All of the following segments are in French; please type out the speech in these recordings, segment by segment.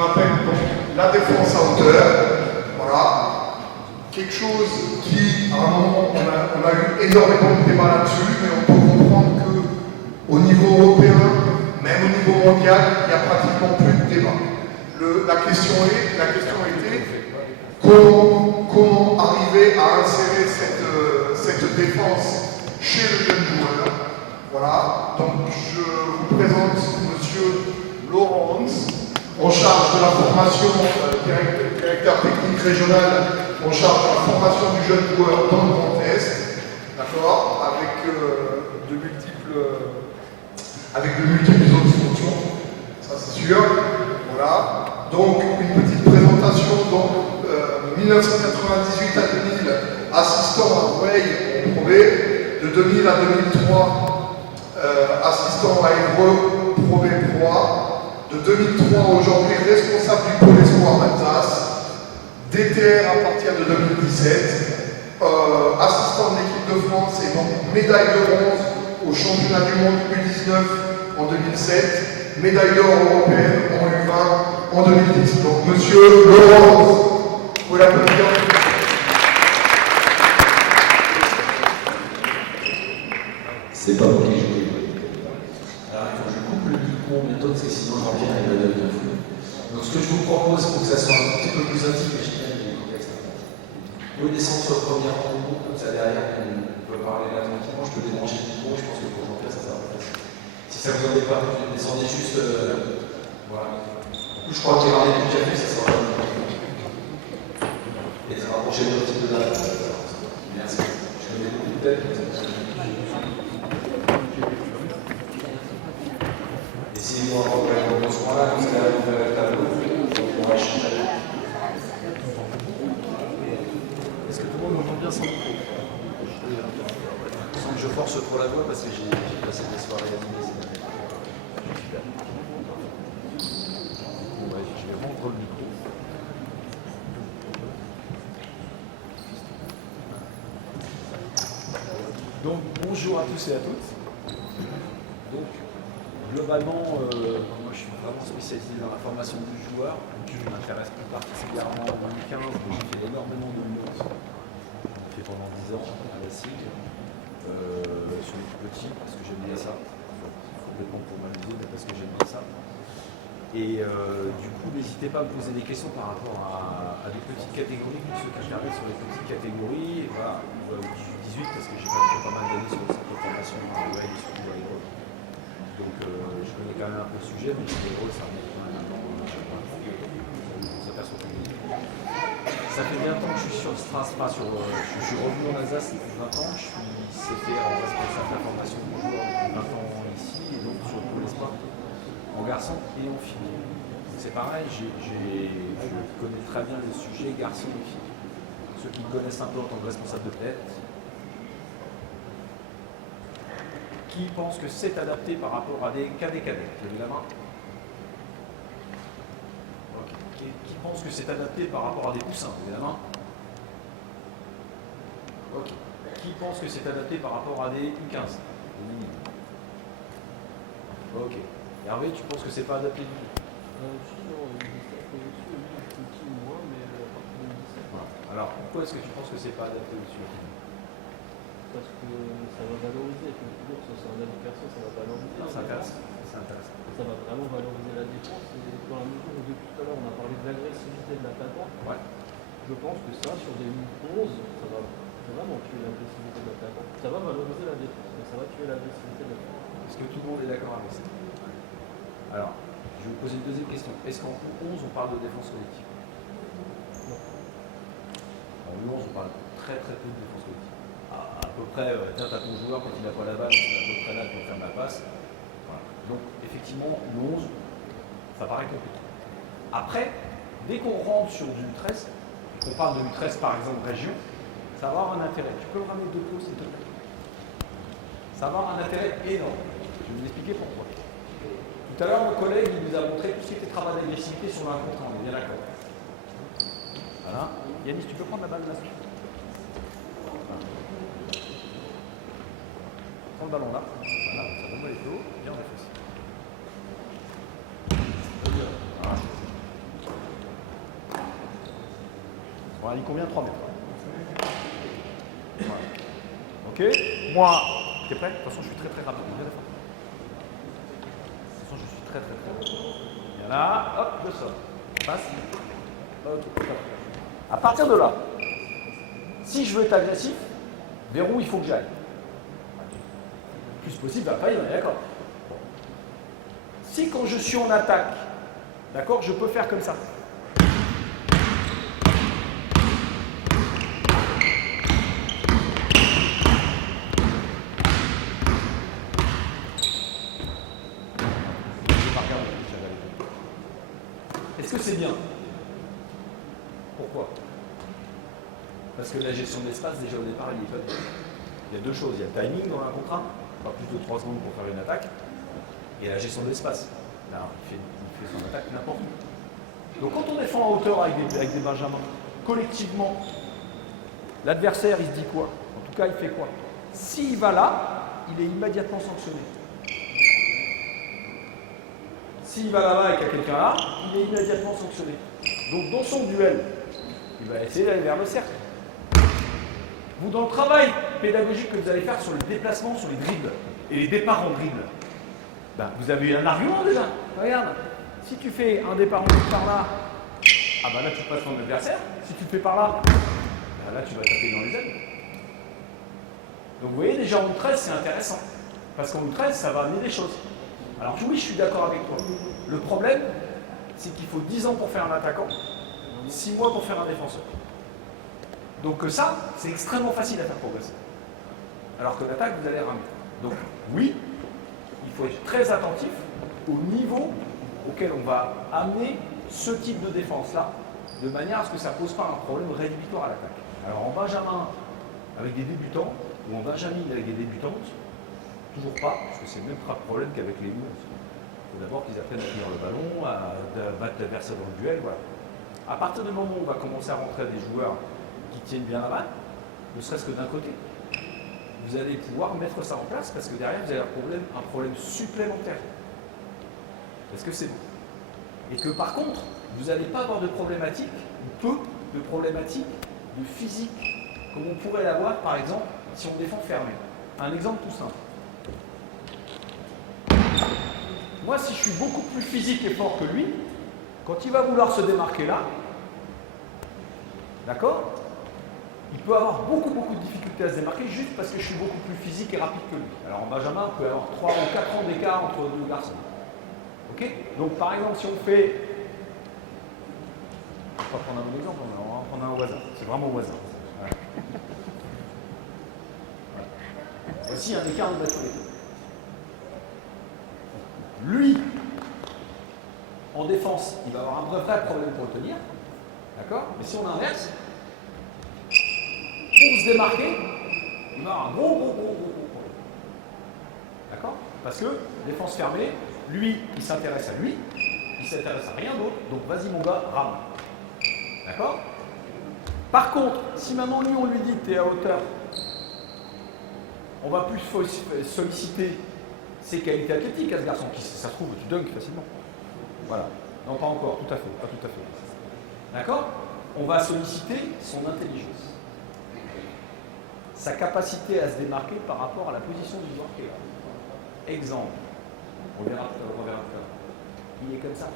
qu'on appelle donc la défense à hauteur. Voilà. Quelque chose qui, à un moment, on a eu énormément de débats là-dessus, mais on peut comprendre qu'au niveau européen, même au niveau mondial, il n'y a pratiquement plus de débat. La question était comment arriver à insérer cette défense chez le jeune joueur. Voilà, donc je vous présente Monsieur Laurence, en charge de la formation, directeur technique régional, en charge de la formation du jeune joueur dans le Grand Est, d'accord, avec de multiples autres fonctions, ça c'est sûr. Voilà, donc une petite présentation, donc 1998 à 2000, assistant à Rueil au Pro B, de 2000 à 2003, assistant à Évreux, Pro B Pro A, de 2003 aujourd'hui responsable du pôle espoir d'Alsace, DTR à partir de 2017, assistant de l'équipe de France et donc médaille de bronze au championnat du monde U19 en 2007, médaille d'or européenne en U20 en 2010. Donc Monsieur Laurence, vous pouvez l'applaudir. C'est pas pour qui je veux. Alors il faut que je coupe le micro bientôt parce que sinon Jean-Pierre il va devenir fou. Donc ce que je vous propose pour que ça soit un petit peu plus intime, et je tiens le contexte. Vous pouvez descendre sur le premier rang du groupe, comme ça derrière on peut parler là tranquillement, je peux débrancher le micro, je pense que pour Jean-Pierre ça sera plus facile. Si ça vous embête pas, vous descendez juste. Voilà. Du coup je crois qu'il y aura des petits cafés, ça sera pas mal. Et se rapprocher de petit peu là. Merci. Je connais beaucoup de têtes. Essayez-moi de reprendre dans ce point-là, vous allez arriver vers le tableau, on va changer. Est-ce que tout le monde m'entend bien sans micro? Sans que je force trop la voix parce que j'ai passé des soirées animées ces derniers temps. Super. Ouais, je vais rendre le micro. Donc bonjour à tous et à toutes. Donc globalement, moi je suis vraiment spécialisé dans la formation du joueur. Je m'intéresse plus particulièrement en 2015, mais j'ai fait énormément de monde. J'ai fait pendant 10 ans à la SIG, sur les tout petits, parce que j'aime bien ça. Complètement pour m'amuser, mais parce que j'aime bien ça. Et du coup, n'hésitez pas à me poser des questions par rapport à des petites catégories, ceux qui regardent sur les petites catégories, et voilà, 18 parce que j'ai fait pas mal d'années sur cette formation à Rueil, surtout à l'époque. Donc je connais quand même un peu le sujet, mais les rôles, ça remonte quand même un temps à chaque fois. On s'aperçoit que ça fait bien longtemps que je suis sur Stras, je suis revenu en Alsace depuis 20 ans, c'était en responsable de la formation du joueur depuis 20 ans ici, et donc sur le pôle espoir, en garçon et en fille. C'est pareil, je connais très bien le sujet garçon et fille. Ceux qui me connaissent un peu en tant que responsable de tête, qui pense que c'est adapté par rapport à des cadets? Levez la main. Okay. Qui pense que c'est adapté par rapport à des poussins? Levez la main. Ok. Qui pense que c'est adapté par rapport à des U15? Ok. Hervé, tu penses que c'est pas adapté du tout? Alors, pourquoi est-ce que tu penses que c'est pas adapté au-dessus? Parce que ça va valoriser, avec le cours, c'est un avis perso, ça va valoriser. C'est intéressant. Ça va vraiment valoriser la défense. Et dans la mesure où depuis tout à l'heure on a parlé de l'agressivité de l'attaquant, Ouais. je pense que ça, sur des 11, ça va vraiment tuer l'agressivité de l'attaquant. Ça va valoriser la défense, mais ça va tuer l'agressivité de l'attaquant. Est-ce que tout le monde est d'accord avec ça? Alors, je vais vous poser une deuxième question. Est-ce qu'en U11, on parle de défense collective? Non. En U11, on parle très peu de défense collective. À peu près, tiens, t'as ton joueur, quand il n'a pas la balle, c'est à peu près là pour faire la passe. Voilà. Donc, effectivement, U11, ça paraît compliqué. Après, dès qu'on rentre sur du U13, qu'on parle de U13 par exemple région, ça va avoir un intérêt. Tu peux me ramener deux pauses, s'il te plaît? Ça va avoir un intérêt énorme. Je vais vous expliquer pourquoi. Tout à l'heure, mon collègue il nous a montré tout ce qui était travail d'agressivité sur un contre, on est bien d'accord. Voilà. Yannis, tu peux prendre la balle là-dessus? Prends le ballon là. Voilà, ça remet les dos. Bien, on défonce. Voilà. On a dit combien? 3 mètres. Voilà. Ok. Moi, t'es prêt? De toute façon, je suis très très rapide. De toute façon, je suis très très très rapide. Il y en a, hop, je sors. Passe. Ok. À partir de là, si je veux être agressif, vers où il faut que j'aille? Le plus possible, après, on est d'accord. Si quand je suis en attaque, d'accord, je peux faire comme ça. Est-ce que c'est bien? Pourquoi? Parce que la gestion de l'espace, déjà au départ, il y a deux choses. Il y a le timing dans un contrat, pas plus de 3 secondes pour faire une attaque, et la gestion de l'espace. Là, il fait son attaque n'importe où. Donc quand on défend en hauteur avec des benjamins, collectivement, l'adversaire, il se dit quoi? En tout cas, il fait quoi? S'il va là, il est immédiatement sanctionné. S'il va là-bas et qu'il y a quelqu'un là, il est immédiatement sanctionné. Donc dans son duel, il va essayer d'aller vers le cercle. Vous, dans le travail pédagogique que vous allez faire sur le déplacement, sur les dribbles et les départs en dribble, ben, vous avez un argument déjà. Regarde, si tu fais un départ en dribble par là, ah ben là tu passes ton adversaire. Si tu le fais par là, ben là tu vas taper dans les ailes. Donc vous voyez déjà en 13 c'est intéressant. Parce qu'en 13 ça va amener des choses. Alors oui, je suis d'accord avec toi. Le problème, c'est qu'il faut 10 ans pour faire un attaquant, 6 mois pour faire un défenseur. Donc ça, c'est extrêmement facile à faire progresser. Alors que l'attaque, vous allez ramer. Donc oui, il faut être très attentif au niveau auquel on va amener ce type de défense-là, de manière à ce que ça ne pose pas un problème rédhibitoire à l'attaque. Alors en benjamin avec des débutants, ou en benjamin avec des débutantes, toujours pas, parce que c'est le même problème qu'avec les loups. Il faut d'abord qu'ils apprennent à tenir le ballon, à battre l'adversaire dans le duel, voilà. À partir du moment où on va commencer à rentrer des joueurs qui tiennent bien la balle, ne serait-ce que d'un côté, vous allez pouvoir mettre ça en place parce que derrière vous avez un problème supplémentaire. Est-ce que c'est bon? Et que par contre, vous n'allez pas avoir de problématique, ou peu de problématiques de physique, comme on pourrait l'avoir par exemple si on défend fermé. Un exemple tout simple. Moi, si je suis beaucoup plus physique et fort que lui, quand il va vouloir se démarquer là, d'accord, il peut avoir beaucoup de difficultés à se démarquer juste parce que je suis beaucoup plus physique et rapide que lui. Alors en benjamin, on peut avoir 3 ou 4 ans d'écart entre deux garçons. Ok? Donc par exemple, si on fait... On va pas prendre un bon exemple, on va en prendre un au hasard. C'est vraiment au hasard. Voilà. Voilà. Voici un écart de maturité. Lui, en défense, il va avoir un vrai problème pour le tenir. D'accord? Mais si on inverse, pour se démarquer, il va avoir un gros problème. D'accord? Parce que, défense fermée, lui, il s'intéresse à lui, il s'intéresse à rien d'autre, donc vas-y mon gars, rame. D'accord? Par contre, si maintenant lui, on lui dit que tu es à hauteur, on va plus solliciter ses qualités athlétiques à ce garçon, qui, ça se trouve, tu dunks facilement. Voilà. Non, pas encore, tout à fait, pas tout à fait. D'accord? On va solliciter son intelligence. Sa capacité à se démarquer par rapport à la position du joueur qui est là. Exemple. On verra tout à l'heure. Il est comme ça.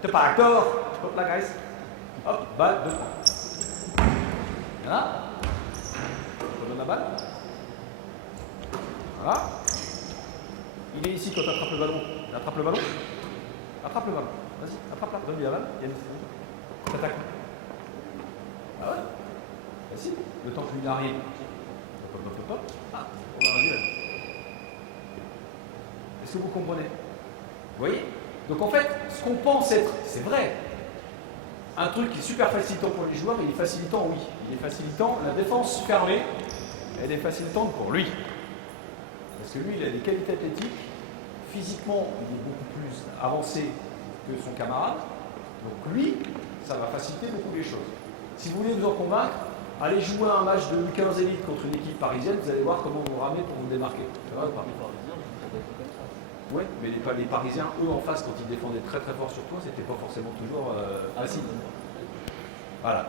T'es pas acteur. Hop la graisse. Hop, balle, 2 points. Voilà. On donne la balle. Voilà. Il est ici quand tu attrapes le ballon. Attrape le ballon. Attrape le ballon. Vas-y, attrape-la. Donne-lui la balle. Il y a une... T'attaques. Ah ouais. Vas-y. Le temps que lui arrive. Hop. Ah, on va arriver là. Est-ce que vous comprenez? Vous voyez? Donc en fait, ce qu'on pense être, c'est vrai, un truc qui est super facilitant pour les joueurs, il est facilitant, oui. Il est facilitant, la défense fermée, elle est facilitante pour lui. Parce que lui, il a des qualités athlétiques, physiquement, il est beaucoup plus avancé que son camarade. Donc lui, ça va faciliter beaucoup les choses. Si vous voulez vous en convaincre, allez jouer un match de U15 élite contre une équipe parisienne, vous allez voir comment vous ramenez pour vous démarquer. Ça va ou pas? Oui, mais les Parisiens, eux en face, quand ils défendaient très fort sur toi, c'était pas forcément toujours facile. Voilà.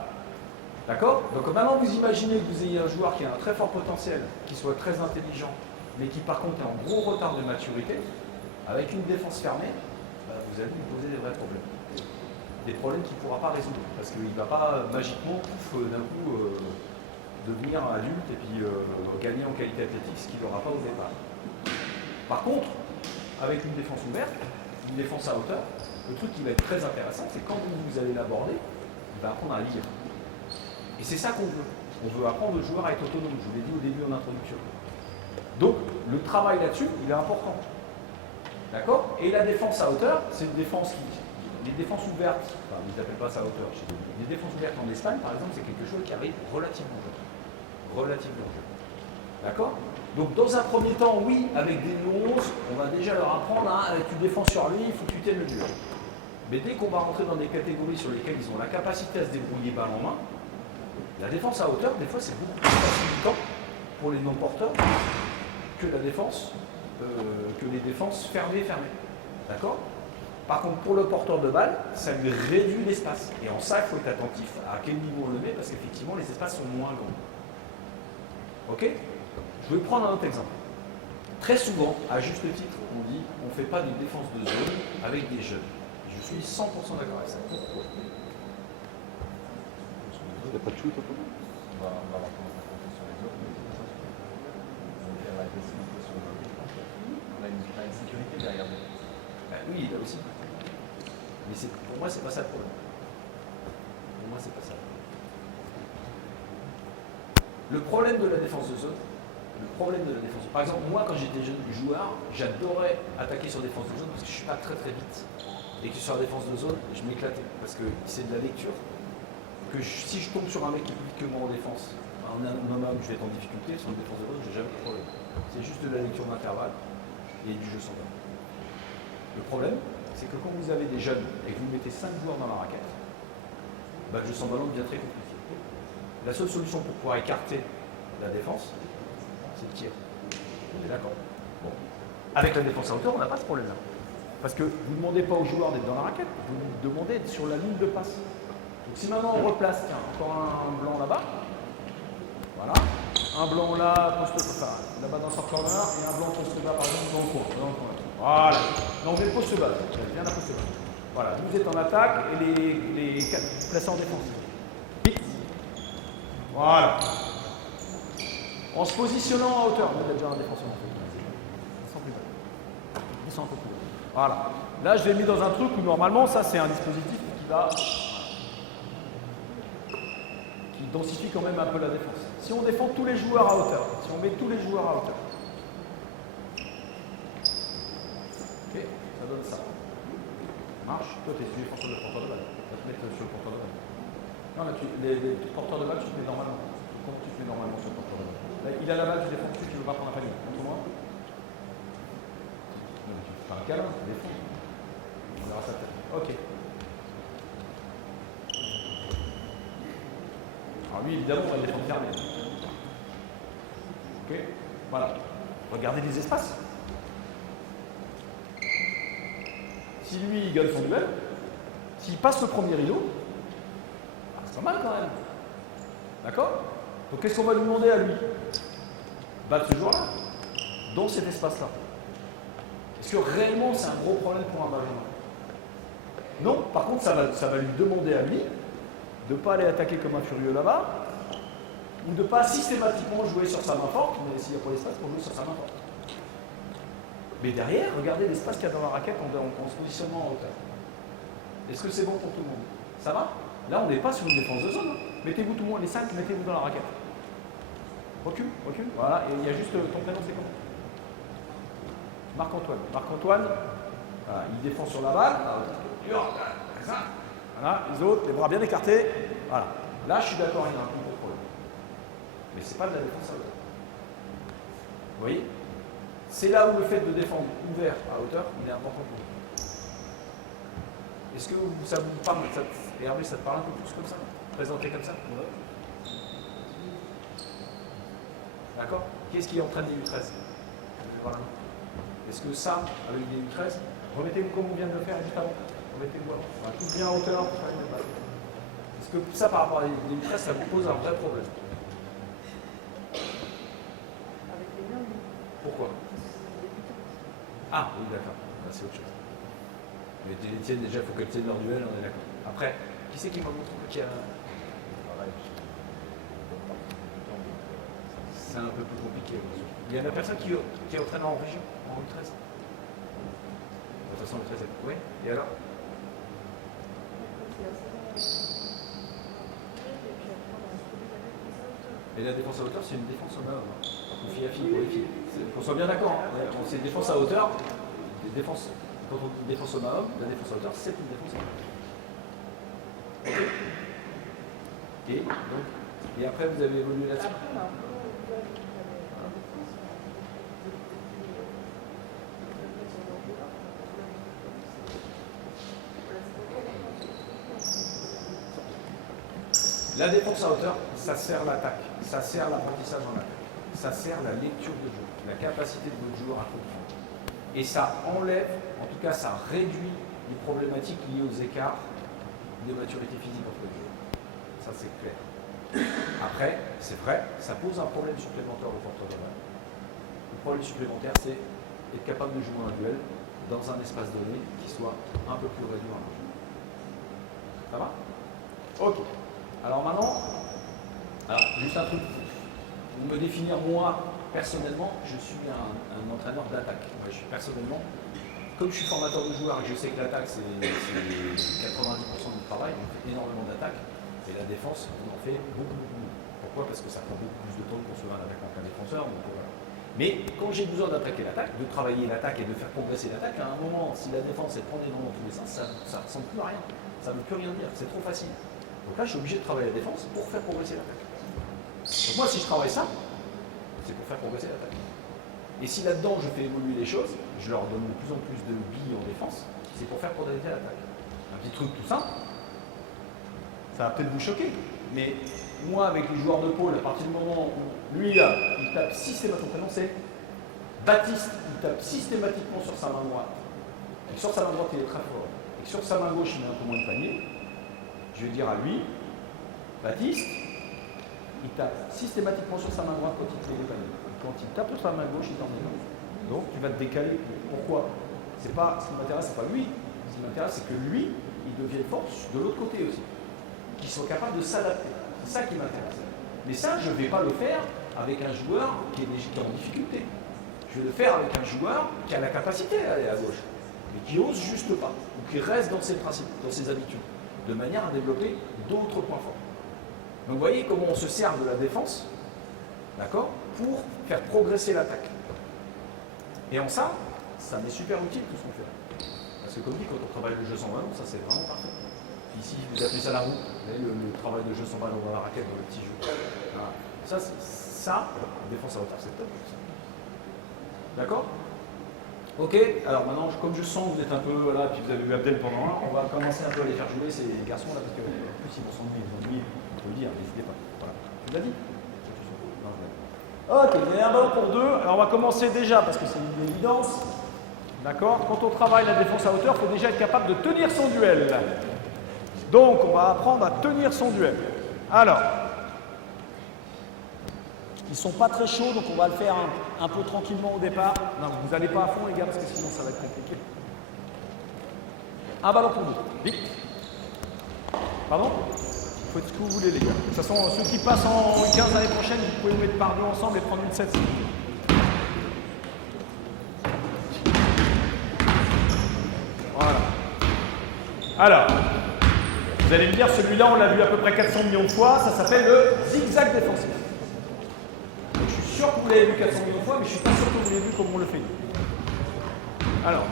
D'accord? Donc maintenant vous imaginez que vous ayez un joueur qui a un très fort potentiel, qui soit très intelligent, mais qui par contre est en gros retard de maturité, avec une défense fermée, bah, vous allez lui poser des vrais problèmes. Des problèmes qu'il ne pourra pas résoudre, parce qu'il ne va pas magiquement d'un coup devenir adulte et puis gagner en qualité athlétique, ce qu'il n'aura pas au départ. Par contre, avec une défense ouverte, une défense à hauteur, le truc qui va être très intéressant, c'est quand vous allez l'aborder, il va apprendre à lire. Et c'est ça qu'on veut. On veut apprendre le joueur à être autonome, je vous l'ai dit au début en introduction. Donc, le travail là-dessus, il est important. D'accord? Et la défense à hauteur, c'est une défense qui... Les défenses ouvertes, enfin, ils n'appellent pas ça à hauteur chez nous. Les défenses ouvertes en Espagne, par exemple, c'est quelque chose qui arrive relativement jeune. Relativement jeune. D'accord? Donc, dans un premier temps, oui, avec des nuances, on va déjà leur apprendre à tu défends sur lui, il faut que tu tiennes le mur. Mais dès qu'on va rentrer dans des catégories sur lesquelles ils ont la capacité à se débrouiller balle en main, la défense à hauteur, des fois, c'est beaucoup plus facilitant pour les non-porteurs que la défense, que les défenses fermées. D'accord? Par contre, pour le porteur de balle, ça lui réduit l'espace. Et en ça, il faut être attentif à quel niveau on le met, parce qu'effectivement, les espaces sont moins grands. Ok? Je vais prendre un autre exemple. Très souvent, à juste titre, on dit on ne fait pas de défense de zone avec des jeunes. Je suis 100% d'accord avec ça. Pourquoi? Il n'y a pas de shoot au coup. On va voir comment ça fonctionne sur les autres. On va faire l'agressivité sur le. On a une sécurité derrière nous. Oui, là aussi. Mais pour moi, c'est pas ça le problème. Pour moi, c'est pas ça. Le problème de la défense de zone, par exemple, moi, quand j'étais jeune joueur, j'adorais attaquer sur défense de zone parce que je ne suis pas très vite. Et que sur la défense de zone, je m'éclatais. Parce que c'est de la lecture. Si je tombe sur un mec qui est plus vite que moi en défense, en un moment où je vais être en difficulté, sur une défense de zone, je n'ai jamais de problème. C'est juste de la lecture d'intervalle et du jeu sans balle. Le problème, c'est que quand vous avez des jeunes et que vous mettez 5 joueurs dans la raquette, bah, le jeu sans ballon devient très compliqué. La seule solution pour pouvoir écarter la défense, c'est le tir. On est d'accord. Bon. Avec la défense à hauteur, on n'a pas ce problème-là. Parce que vous ne demandez pas aux joueurs d'être dans la raquette, vous demandez d'être sur la ligne de passe. Donc si maintenant on replace, tiens, encore un blanc là-bas, voilà, un blanc là, là-bas dans son corner, et un blanc poste bas par exemple dans le coin. Voilà. Donc vous êtes poste bas, bien la poste bas. Voilà, vous êtes en attaque et les 4 placés en défense. Vite. Voilà. En se positionnant à hauteur, vous êtes déjà en défense. Ils sont un peu plus bas. Voilà. Là, je l'ai mis dans un truc où normalement, ça c'est un dispositif qui densifie quand même un peu la défense. Si on défend tous les joueurs à hauteur, si on met tous les joueurs à hauteur, ok, ça donne ça. Marche. Toi, tu es défenseur de porteur de balle. Tu vas te mettre sur le porteur de balle. Non, là, les porteurs de balle, tu te mets normalement. Comment tu te mets normalement sur le porteur de balle? Là, il a la balle, tu défends dessus, tu veux pas prendre la famille. Contre-moi. Non, mais tu fais pas un câlin, tu défends. On verra sa tête. Ok. Alors lui, évidemment, on va le défendre fermé. Ok. Voilà. Regardez les espaces. Si lui, il gagne son duel, s'il passe le premier rideau, c'est pas mal quand même. D'accord? Donc qu'est-ce qu'on va lui demander à lui? Battre ce joueur-là, dans cet espace-là. Est-ce que réellement c'est un gros problème pour un Benjamin? Non, par contre, ça va lui demander à lui de ne pas aller attaquer comme un furieux là-bas, ou de ne pas systématiquement jouer sur sa main forte, mais s'il n'y a pas l'espace pour jouer sur sa main forte. Mais derrière, regardez l'espace qu'il y a dans la raquette en se positionnant en hauteur. Est-ce que c'est bon pour tout le monde? Ça va? Là, on n'est pas sur une défense de zone. Hein. Mettez-vous tout le monde, les 5, mettez-vous dans la raquette. Recule. Voilà, et il y a juste ton prénom, c'est comment? Marc-Antoine. Marc-Antoine, voilà, il défend sur la balle. Voilà, les autres, les bras bien écartés. Voilà. Là, je suis d'accord, il y a un plus gros problème. Mais ce n'est pas de la défense à hauteur. Vous voyez? C'est là où le fait de défendre ouvert à hauteur, il est important pour vous. Est-ce que ça vous parle, Hervé, ça te parle un peu plus comme ça? Présenté comme ça? D'accord? Qu'est-ce qui entraîne des U13? Est-ce que ça, avec des U13, remettez-vous comme on vient de le faire juste avant? Remettez-vous avant. Tout bien à hauteur. Est-ce Parce que ça, par rapport à des maîtresses, ça vous pose un vrai problème. Avec les miens, oui. Pourquoi? Ah, oui, d'accord. Bah, c'est autre chose. Mais les tiennes, déjà, il faut qu'elles tiennent leur duel, on est d'accord. Après, qui c'est qui m'a montré qu'il y a... Pareil, je suis une bonne partie du temps, donc ça C'est un peu plus compliqué. Il y en a personne qui est entraîneur en région, en U13. De toute façon, U13, oui. Et alors? Et la défense à hauteur, c'est une défense au main. On fille à fille pour les filles. Qu'on soit bien d'accord. Hein. C'est défense à hauteur. Défense, quand on dit défense au main, la défense à hauteur, c'est une défense à hauteur. Ok. Et après, vous avez évolué là-dessus. La défense à hauteur, ça sert l'attaque, ça sert l'apprentissage en attaque, ça sert la lecture de jeu, la capacité de votre joueur à comprendre. Et ça enlève, en tout cas ça réduit les problématiques liées aux écarts de maturité physique entre les joueurs. Ça c'est clair. Après, c'est vrai, ça pose un problème supplémentaire au porteur de balle. Le problème supplémentaire, c'est être capable de jouer un duel dans un espace donné qui soit un peu plus réduit en jeu. Ça va? Ok. Alors maintenant, juste un truc. Pour me définir moi, personnellement, je suis un entraîneur d'attaque. Moi, je suis personnellement, comme je suis formateur de joueurs et je sais que l'attaque c'est 90% du travail, on fait énormément d'attaques, et la défense, on en fait beaucoup, beaucoup. Pourquoi? Parce que ça prend beaucoup plus de temps de construire un attaquant qu'un défenseur. Donc voilà. Mais quand j'ai besoin d'attaquer l'attaque, de travailler l'attaque et de faire progresser l'attaque, à un moment, si la défense elle prend des noms dans tous les sens, ça ne ressemble plus à rien. Ça ne veut plus rien dire, c'est trop facile. Donc là, je suis obligé de travailler la défense pour faire progresser l'attaque. Donc moi, si je travaille ça, c'est pour faire progresser l'attaque. Et si là-dedans, je fais évoluer les choses, je leur donne de plus en plus de billes en défense, c'est pour faire progresser l'attaque. Un petit truc tout simple, ça va peut-être vous choquer, mais moi, avec les joueurs de pôle, à partir du moment où lui, là, il tape systématiquement, c'est Baptiste, il tape systématiquement sur sa main droite. Et sur sa main droite, il est très fort. Et sur sa main gauche, il met un peu moins de panier. Je vais dire à lui, Baptiste, il tape systématiquement sur sa main droite quand il fait les paniers. Quand il tape sur sa main gauche, il t'en met. Donc tu vas te décaler. Pourquoi? Ce qui m'intéresse, c'est pas lui. Ce qui m'intéresse, c'est que lui, il devienne fort de l'autre côté aussi. Qu'il soit capable de s'adapter. C'est ça qui m'intéresse. Mais ça, je ne vais pas le faire avec un joueur qui est en difficulté. Je vais le faire avec un joueur qui a la capacité d'aller à gauche, mais qui n'ose juste pas, ou qui reste dans ses principes, dans ses habitudes, de manière à développer d'autres points forts. Donc vous voyez comment on se sert de la défense, d'accord, pour faire progresser l'attaque. Et en ça, ça m'est super utile tout ce qu'on fait. Parce que comme dit, quand on travaille le jeu sans ballon, ça c'est vraiment parfait. Ici, vous appelez ça la roue, vous voyez, le travail de jeu sans ballon dans la raquette, dans le petit jeu. Voilà. Ça, la défense à hauteur, c'est top. D'accord? Ok, alors maintenant, comme je sens que vous êtes un peu, voilà, puis vous avez eu Abdel pendant un, on va commencer un peu à les faire jouer ces garçons là, parce que en plus ils vont s'ennuyer, on peut le dire, n'hésitez pas. Voilà. Tu l'as dit? Ok, il y a un ballon pour deux, alors on va commencer déjà, parce que c'est une évidence. D'accord? Quand on travaille la défense à hauteur, il faut déjà être capable de tenir son duel. Donc, on va apprendre à tenir son duel. Alors, ils ne sont pas très chauds, donc on va le faire un peu tranquillement au départ. Non, vous n'allez pas à fond, les gars, parce que sinon ça va être compliqué. Un ballon pour vous. Vite. Pardon? Faites ce que vous voulez, les gars. De toute façon, ceux qui passent en 15 l'année prochaine, vous pouvez vous mettre par deux ensemble et prendre une 7. Voilà. Alors, vous allez me dire, celui-là, on l'a vu à peu près 400 millions de fois, ça s'appelle le zigzag défensif. Je suis sûr que vous l'avez vu 400 millions de fois, mais je ne suis pas sûr que vous l'ayez vu comme on le fait. Alors.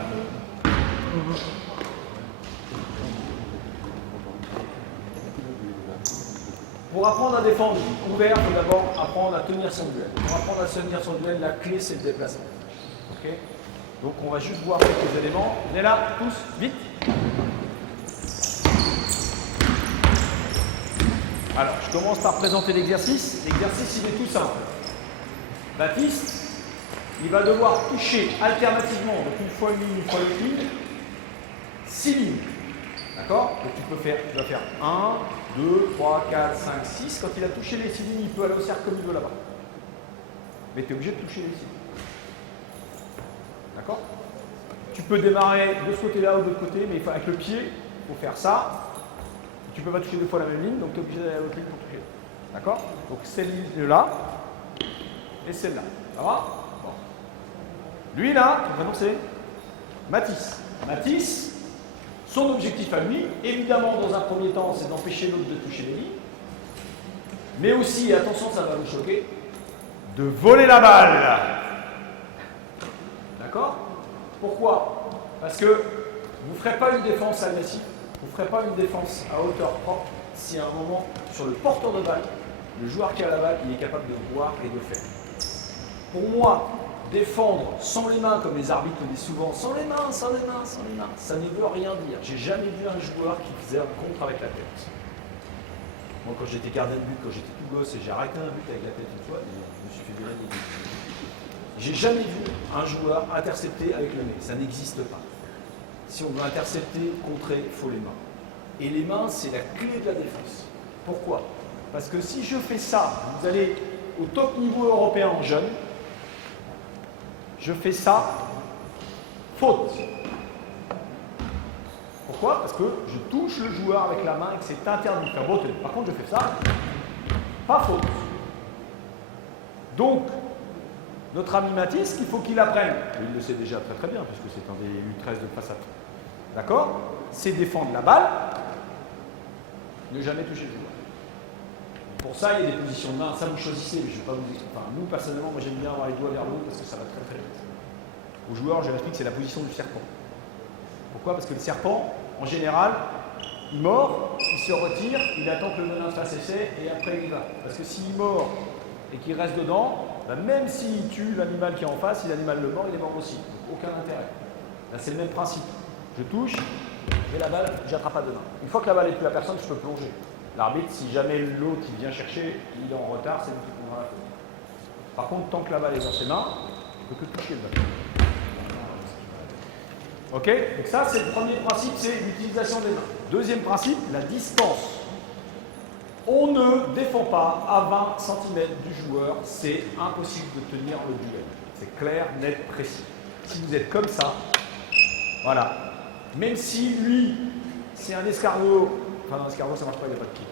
Pour apprendre à défendre ouvert, il faut d'abord apprendre à tenir son duel. Pour apprendre à tenir son duel, la clé, c'est le déplacement. Ok? Donc on va juste voir quelques éléments. Venez là, tous, vite. Alors, je commence par présenter l'exercice. L'exercice, il est tout simple. Baptiste, il va devoir toucher alternativement, donc une fois une ligne, 6 lignes. D'accord? Donc tu vas faire 1, 2, 3, 4, 5, 6. Quand il a touché les 6 lignes, il peut aller au cercle comme il veut là-bas. Mais tu es obligé de toucher les 6 lignes. D'accord? Tu peux démarrer de ce côté-là ou de l'autre côté, mais avec le pied, il faut faire ça. Tu ne peux pas toucher deux fois la même ligne, donc tu es obligé d'aller à l'autre ligne pour toucher. D'accord? Donc cette ligne-là et celle-là. Ça va? Bon. Lui là, son prénom c'est Mathis. Mathis, son objectif à lui, évidemment dans un premier temps, c'est d'empêcher l'autre de toucher les lignes. Mais aussi, et attention, ça va vous choquer, de voler la balle. D'accord? Pourquoi? Parce que vous ne ferez pas une défense agressive, vous ne ferez pas une défense à hauteur propre si à un moment, sur le porteur de balle, le joueur qui a la balle, il est capable de voir et de faire. Pour moi, défendre sans les mains, comme les arbitres le disent souvent, sans les mains, sans les mains, sans les mains, ça ne veut rien dire. J'ai jamais vu un joueur qui faisait un contre avec la tête. Moi, quand j'étais gardien de but, quand j'étais tout gosse et j'ai arrêté un but avec la tête une fois, je me suis fait virer. J'ai jamais vu un joueur intercepter avec le nez. Ça n'existe pas. Si on veut intercepter, contrer, il faut les mains. Et les mains, c'est la clé de la défense. Pourquoi? Parce que si je fais ça, vous allez au top niveau européen en jeune, je fais ça, faute. Pourquoi? Parce que je touche le joueur avec la main et que c'est interdit de faire faute. Par contre, je fais ça, pas faute. Donc, notre ami Mathis, il faut qu'il apprenne, il le sait déjà très très bien, puisque c'est un des U13 de façade. D'accord? C'est défendre la balle, ne jamais toucher le joueur. Pour ça, il y a des positions de main, ça vous choisissez, mais je ne vais pas vous expliquer. Enfin, nous, personnellement, moi j'aime bien avoir les doigts vers le haut parce que ça va très très vite. Aux joueurs, je leur explique, c'est la position du serpent. Pourquoi? Parce que le serpent, en général, il mord, il se retire, il attend que le venin fasse effet et après il y va. Parce que s'il mord et qu'il reste dedans, ben même s'il tue l'animal qui est en face, si l'animal le mord, il est mort aussi. Donc aucun intérêt. Là, c'est le même principe. Je touche, j'ai la balle, j'attrape pas dedans. Une fois que la balle est plus à personne, je peux plonger. L'arbitre, si jamais l'autre qui vient chercher, il est en retard, c'est lui qui prendra la faute. Par contre, tant que la balle est dans ses mains, je ne peux que toucher le ballon. Ok? Donc ça, c'est le premier principe, c'est l'utilisation des mains. Deuxième principe, la distance. On ne défend pas à 20 cm du joueur, c'est impossible de tenir le duel. C'est clair, net, précis. Si vous êtes comme ça, voilà. Même si lui, c'est un escargot, enfin un escargot ça ne marche pas, il n'y a pas de pied.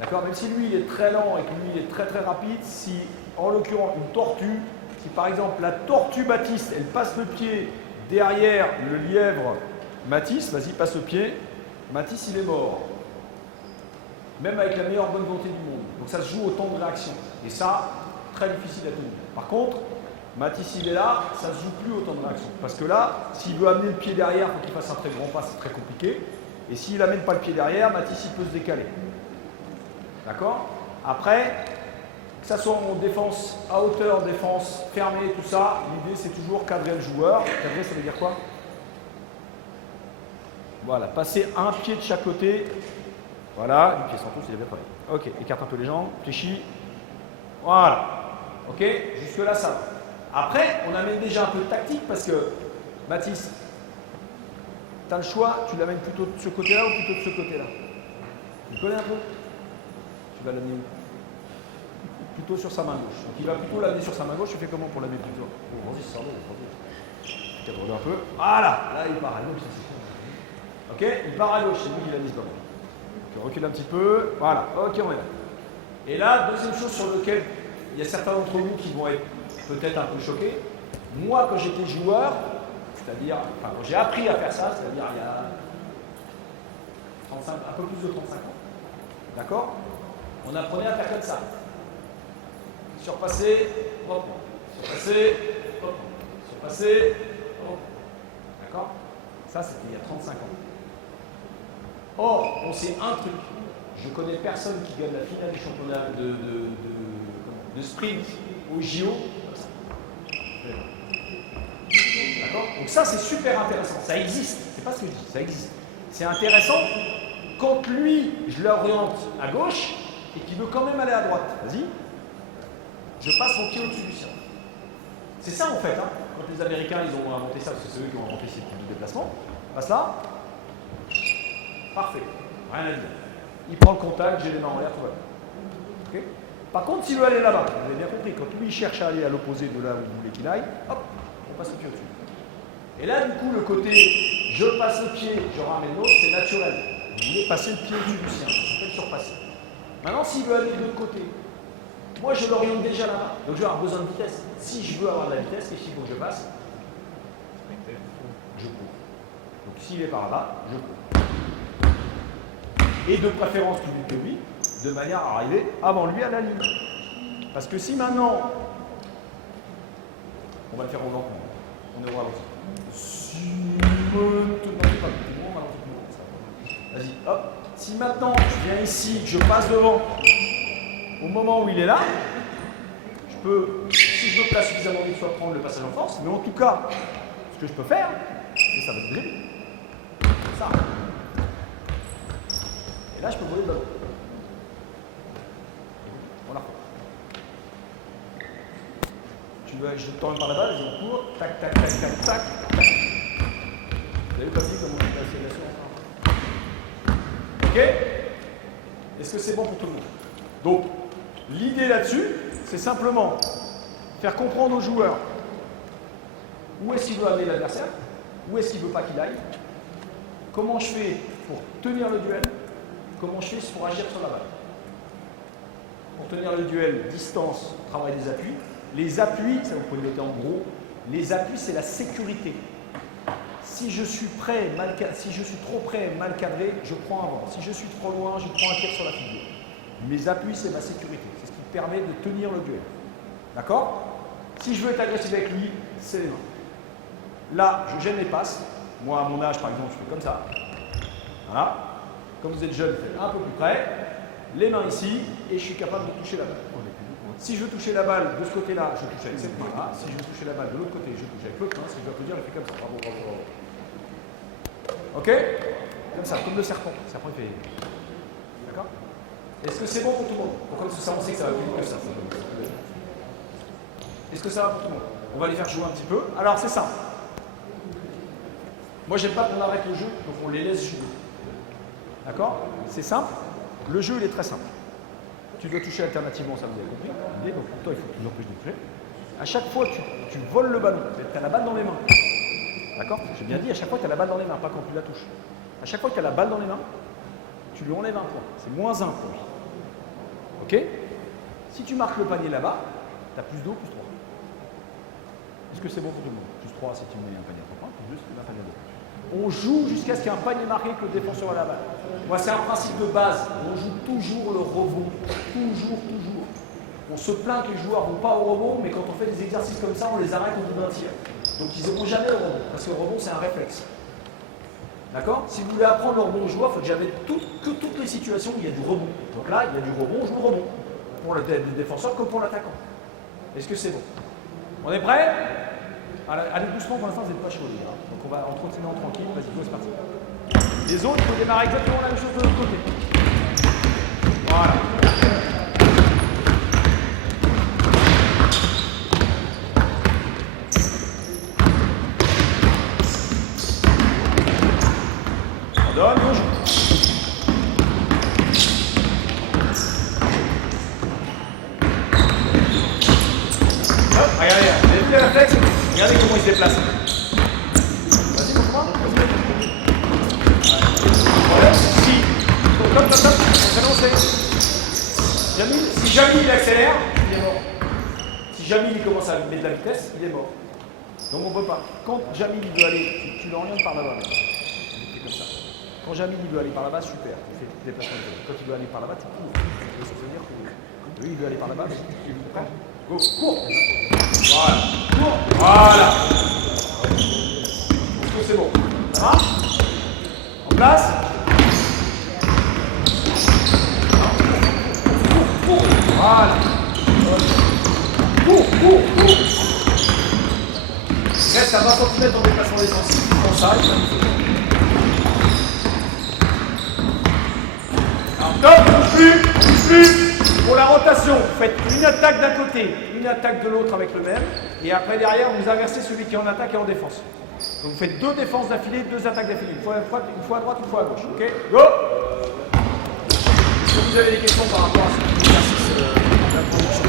D'accord? Même si lui il est très lent et que lui il est très très rapide, si en l'occurrence une tortue, si par exemple la tortue Baptiste, elle passe le pied derrière le lièvre Mathis, vas-y passe le pied, Mathis il est mort. Même avec la meilleure bonne volonté du monde. Donc ça se joue au temps de réaction. Et ça, très difficile à tenir. Par contre, Mathis il est là, ça ne se joue plus au temps de réaction. Parce que là, s'il veut amener le pied derrière, il faut qu'il fasse un très grand pas, c'est très compliqué. Et s'il n'amène pas le pied derrière, Mathis il peut se décaler. D'accord? Après, que ça soit en défense à hauteur, défense fermée, tout ça, l'idée c'est toujours cadrer le joueur. Cadrer, ça veut dire quoi? Voilà, passer un pied de chaque côté. Voilà, une pied sans tous, il est bien travaillé. Ok, écarte un peu les jambes, fléchis. Voilà. Ok, jusque-là, ça va. Après, on amène déjà un peu de tactique parce que, Mathis, tu as le choix, tu l'amènes plutôt de ce côté-là ou plutôt de ce côté-là? Tu connais un peu? Tu vas l'amener où? Plutôt sur sa main gauche. Donc il va plutôt l'amener sur sa main gauche, tu fais comment pour l'amener plutôt? Oh, vas-y, sors-le, vas-y. Cadre-le un peu. Voilà, là il part à gauche, ça c'est cool. Ok, il part à gauche, c'est lui qui l'a mis comme. Tu recules un petit peu, voilà, ok, on est là. Et là, deuxième chose sur laquelle il y a certains d'entre vous qui vont être peut-être un peu choqués. Moi, quand j'étais joueur, c'est-à-dire, enfin, quand j'ai appris à faire ça, c'est-à-dire il y a 35, un peu plus de 35 ans, d'accord? On apprenait à faire comme ça. Surpasser, hop, surpasser, hop, surpasser, hop. D'accord? Ça, c'était il y a 35 ans. Or, on sait un truc. Je connais personne qui gagne la finale du championnat de sprint au JO comme ça. D'accord? Donc ça, c'est super intéressant. Ça existe. C'est pas ce que je dis. Ça existe. C'est intéressant quand lui, je l'oriente à gauche et qu'il veut quand même aller à droite. Vas-y. Je passe mon pied au-dessus du sien. C'est ça en fait. Hein. Quand les Américains ils ont inventé ça, parce que c'est eux qui ont inventé ces types de déplacements. Passe là. Parfait. Rien à dire. Il prend le contact, j'ai les mains en l'air, tout va bien. Ok. Par contre, s'il veut aller là-bas, vous avez bien compris, quand lui il cherche à aller à l'opposé de là où vous voulez qu'il aille, hop, on passe le pied au-dessus. Et là, du coup, le côté je passe le pied, je ramène l'autre, c'est naturel. Vous voulez passer le pied au-dessus du sien, ça s'appelle surpasser. Maintenant, s'il veut aller de l'autre côté, moi je l'oriente déjà là-bas, donc je vais avoir besoin de vitesse. Si je veux avoir de la vitesse, qu'est-ce qu'il faut que je fasse? Je cours. Donc s'il est par là-bas, je cours. Et de préférence plus vite que lui, de manière à arriver avant lui à la ligne. Parce que si maintenant, on va le faire au vent, on est au ralenti. Si vas-y, hop. Si maintenant je viens ici, que je passe devant, au moment où il est là, je peux, si je me place suffisamment vite, soit prendre le passage en force, mais en tout cas, ce que je peux faire, c'est ça va se dribbler. Ça. Et là, je peux voler le ballon. On la refait. Tu veux, je te tourne par la balle, je cours, tac, tac, tac, tac, tac, tac. Vous avez vu, papier, comment on fait l'accélération? Ok? Est-ce que c'est bon pour tout le monde? Donc, l'idée là-dessus, c'est simplement faire comprendre aux joueurs où est-ce qu'il veut amener l'adversaire, où est-ce qu'il ne veut pas qu'il aille, comment je fais pour tenir le duel, comment je fais pour agir sur la balle. Pour tenir le duel, distance, travail des appuis. Les appuis, ça vous pouvez le noter en gros, les appuis c'est la sécurité. Si je suis prêt, si je suis trop près, mal cadré, je prends un vent. Si je suis trop loin, je prends un tir sur la figure. Mes appuis, c'est ma sécurité. C'est ce qui me permet de tenir le duel. D'accord? Si je veux être agressif avec lui, c'est les mains. Là, je gêne les passes. Moi, à mon âge, par exemple, je fais comme ça. Voilà. Comme vous êtes jeune, faites un peu plus près. Les mains ici, et je suis capable de toucher la balle. Si je veux toucher la balle de ce côté-là, je touche avec cette main-là. Si je veux toucher la balle de l'autre côté, je touche avec l'autre main. Si je veux applaudir, je fais comme ça. Bravo, bravo, bravo. Ok? Comme ça, comme le serpent. Le serpent, il fait. D'accord? Est-ce que c'est bon pour tout le monde? Pourquoi? Parce que ça, on sait que ça va plus vite que ça. Est-ce que ça va pour tout le monde? On va les faire jouer un petit peu. Alors, c'est simple. Moi, j'aime pas qu'on arrête le jeu, donc on les laisse jouer. D'accord? C'est simple. Le jeu, il est très simple. Tu dois toucher alternativement, ça vous avez compris. Donc pour toi, il faut toujours que je touche. À chaque fois, tu voles le ballon. Tu as la balle dans les mains. D'accord? J'ai bien dit, à chaque fois, tu as la balle dans les mains, pas quand tu la touches. À chaque fois que tu as la balle dans les mains, tu lui enlèves un point. C'est -1 pour lui. Ok? Si tu marques le panier là-bas, tu as +2 ou +3. Est-ce que c'est bon pour tout le monde? +3 si tu mets un panier à 3 points, +2 si tu mets un panier à 2 points. On joue jusqu'à ce qu'il y ait un panier marqué que le défenseur a la balle. Moi, c'est un principe de base. On joue toujours le rebond. Toujours, toujours. On se plaint que les joueurs ne vont pas au rebond, mais quand on fait des exercices comme ça, on les arrête au bout d'un tir. Donc, ils n'auront jamais le rebond, parce que le rebond, c'est un réflexe. D'accord? Si vous voulez apprendre le rebond aux joueurs, il faut que j'avais toutes les situations où il y a du rebond. Donc là, il y a du rebond, on joue le rebond. Pour le défenseur comme pour l'attaquant. Est-ce que c'est bon? On est prêt? Allez doucement, pour l'instant, vous n'êtes pas chaud. Hein. Donc on va en continuant tranquille. Vas-y, go, c'est parti. Les autres, il faut démarrer exactement la même chose de l'autre côté. Voilà. On donne, on joue. Hop, regardez, vous avez vu les réflexes? Regardez comment il se déplace. Vas-y, comprends. Voilà. Si. Top, on s'annonce. Jamil, si Jamil il accélère, il est mort. Si Jamil il commence à mettre de la vitesse, il est mort. Donc on ne peut pas. Quand Jamil il veut aller, tu l'orientes par là-bas. C'est comme ça. Quand Jamil il veut aller par là-bas, super. Il fait des déplacements. Quand il veut aller par là-bas, tu cours. Ça veut dire que lui il veut aller par là-bas, il veut pas. Go, cours. Voilà. Cours. Voilà. Est-ce que c'est bon? Ça marche? En place? Cours. Voilà. Cours. Reste à 20 cm en déplacement défensif. Comme ça, il va nous faire. Alors, top, plus. Pour la rotation, vous faites une attaque d'un côté, une attaque de l'autre avec le même, et après derrière, vous inversez celui qui est en attaque et en défense. Donc vous faites 2 défenses d'affilée, 2 attaques d'affilée. Une fois à droite, une fois à gauche. Ok? Go! Est-ce que vous avez des questions par rapport à cet exercice d'introduction?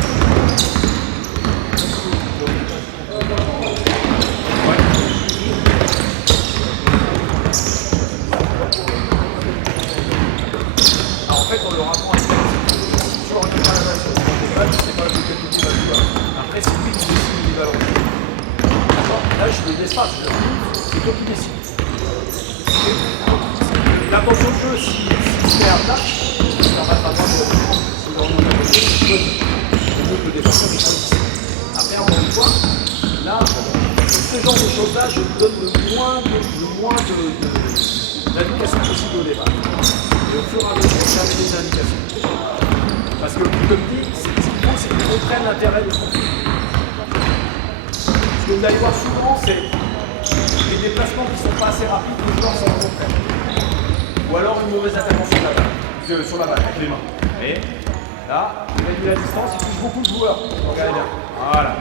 Alors en fait, on leur apprend à se faire. Si tu regardes pas la base sur le débat, c'est pas le quel côté va jouer. Après, c'est lui qui décide les valeurs. D'accord? Là, je les laisse pas, c'est toi qui décides. L'intention de jeu, si c'est à plat, ça va pas voir si dans le monde c'est mieux que le défenseur qui choisit. Après, encore une fois, là, ce genre de choses-là, je donne le moins d'indications possible au départ. Et au fur et à mesure, je cherche des indications. Parce que, comme dit, ce qu'il faut, c'est qu'ils comprennent l'intérêt de ce conflit. Ce que vous allez voir souvent, c'est les déplacements qui ne sont pas assez rapides, les joueurs s'en comprennent. Ou alors une mauvaise intervention sur la balle, avec les mains. Et là, je réduis la distance, il touche beaucoup de joueurs. Regardez bien. Voilà.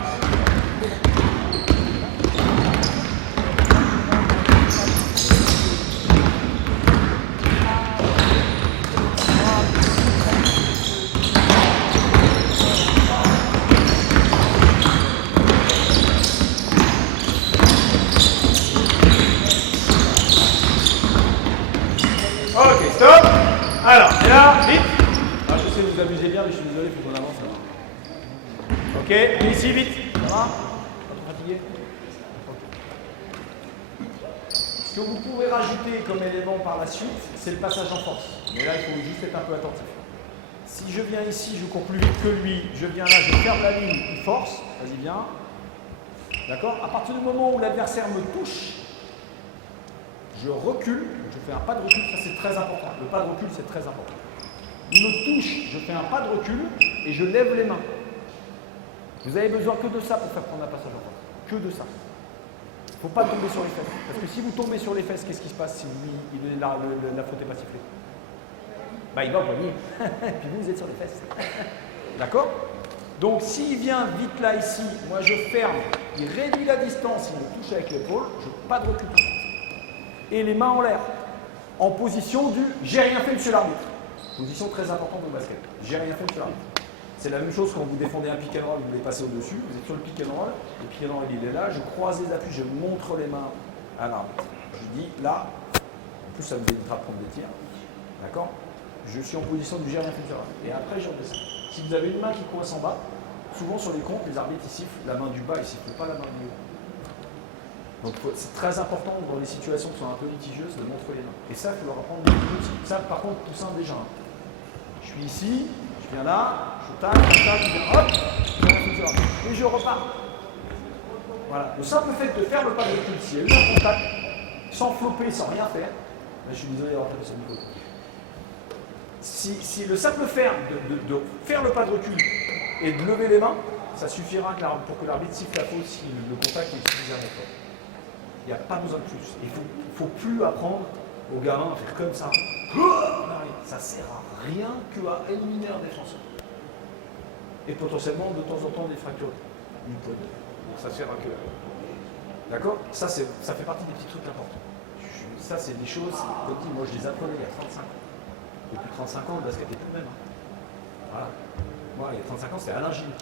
Ok, stop. Alors, et là, vite. Ah, je sais, vous amusez bien, mais je suis désolé, il faut qu'on avance là. Ok, et ici, vite. Ça va? Pas trop fatigué? Ok. Ce que vous pouvez rajouter comme élément par la suite, c'est le passage en force. Mais là, il faut juste être un peu attentif. Si je viens ici, je cours plus vite que lui, je viens là, je ferme la ligne, il force, vas-y, viens. D'accord? À partir du moment où l'adversaire me touche, je recule, je fais un pas de recul, ça c'est très important. Le pas de recul, c'est très important. Il me touche, je fais un pas de recul et je lève les mains. Vous avez besoin que de ça pour faire prendre un passage en force. Que de ça. Il ne faut pas tomber sur les fesses. Parce que si vous tombez sur les fesses, qu'est-ce qui se passe si la faute n'est pas sifflée? Bah, il va poigner. Puis vous êtes sur les fesses. D'accord? Donc s'il vient vite là, ici, moi je ferme, il réduit la distance, il me touche avec l'épaule, je pas de recul. Et les mains en l'air, en position du « j'ai rien fait, monsieur l'arbitre ». Position très importante au basket. J'ai rien fait, monsieur l'arbitre. C'est la même chose quand vous défendez un pick and roll, vous voulez passer au-dessus, vous êtes sur le pick and roll, le pick and roll il est là, je croise les appuis, je montre les mains à l'arbitre. Je dis là, en plus ça me évitera de prendre des tirs, d'accord? Je suis en position du « j'ai rien fait, monsieur l'arbitre ». Et après je redescends. Si vous avez une main qui coince en bas, souvent sur les comptes, les arbitres ils sifflent la main du bas, ils ne sifflent pas la main du haut. Donc c'est très important dans les situations qui sont un peu litigieuses de montrer les mains. Et ça, il faut leur apprendre des outils. Ça, par contre, tout simple déjà. Je suis ici, je viens là, je tape, je viens, hop, et je repars. Voilà. Le simple fait de faire le pas de recul, s'il y a eu un contact, sans flopper, sans rien faire, là, je suis désolé d'avoir tapé sur le micro. Si le simple fait de faire le pas de recul et de lever les mains, ça suffira pour que l'arbitre siffle la faute si le contact est suffisamment fort. Il n'y a pas besoin de plus. Il ne faut plus apprendre aux gamins à faire comme ça. Ça ne sert à rien qu'à éliminer un défenseur. Et potentiellement, de temps en temps, des fractures. Une poignée. Donc ça sert à que. D'accord? Ça fait partie des petits trucs importants. Ça, c'est des choses, comme dit, moi je les apprenais il y a 35 ans. Depuis 35 ans, le basket n'est plus le même. Voilà. Moi, il y a 35 ans, c'était Alain Gilles.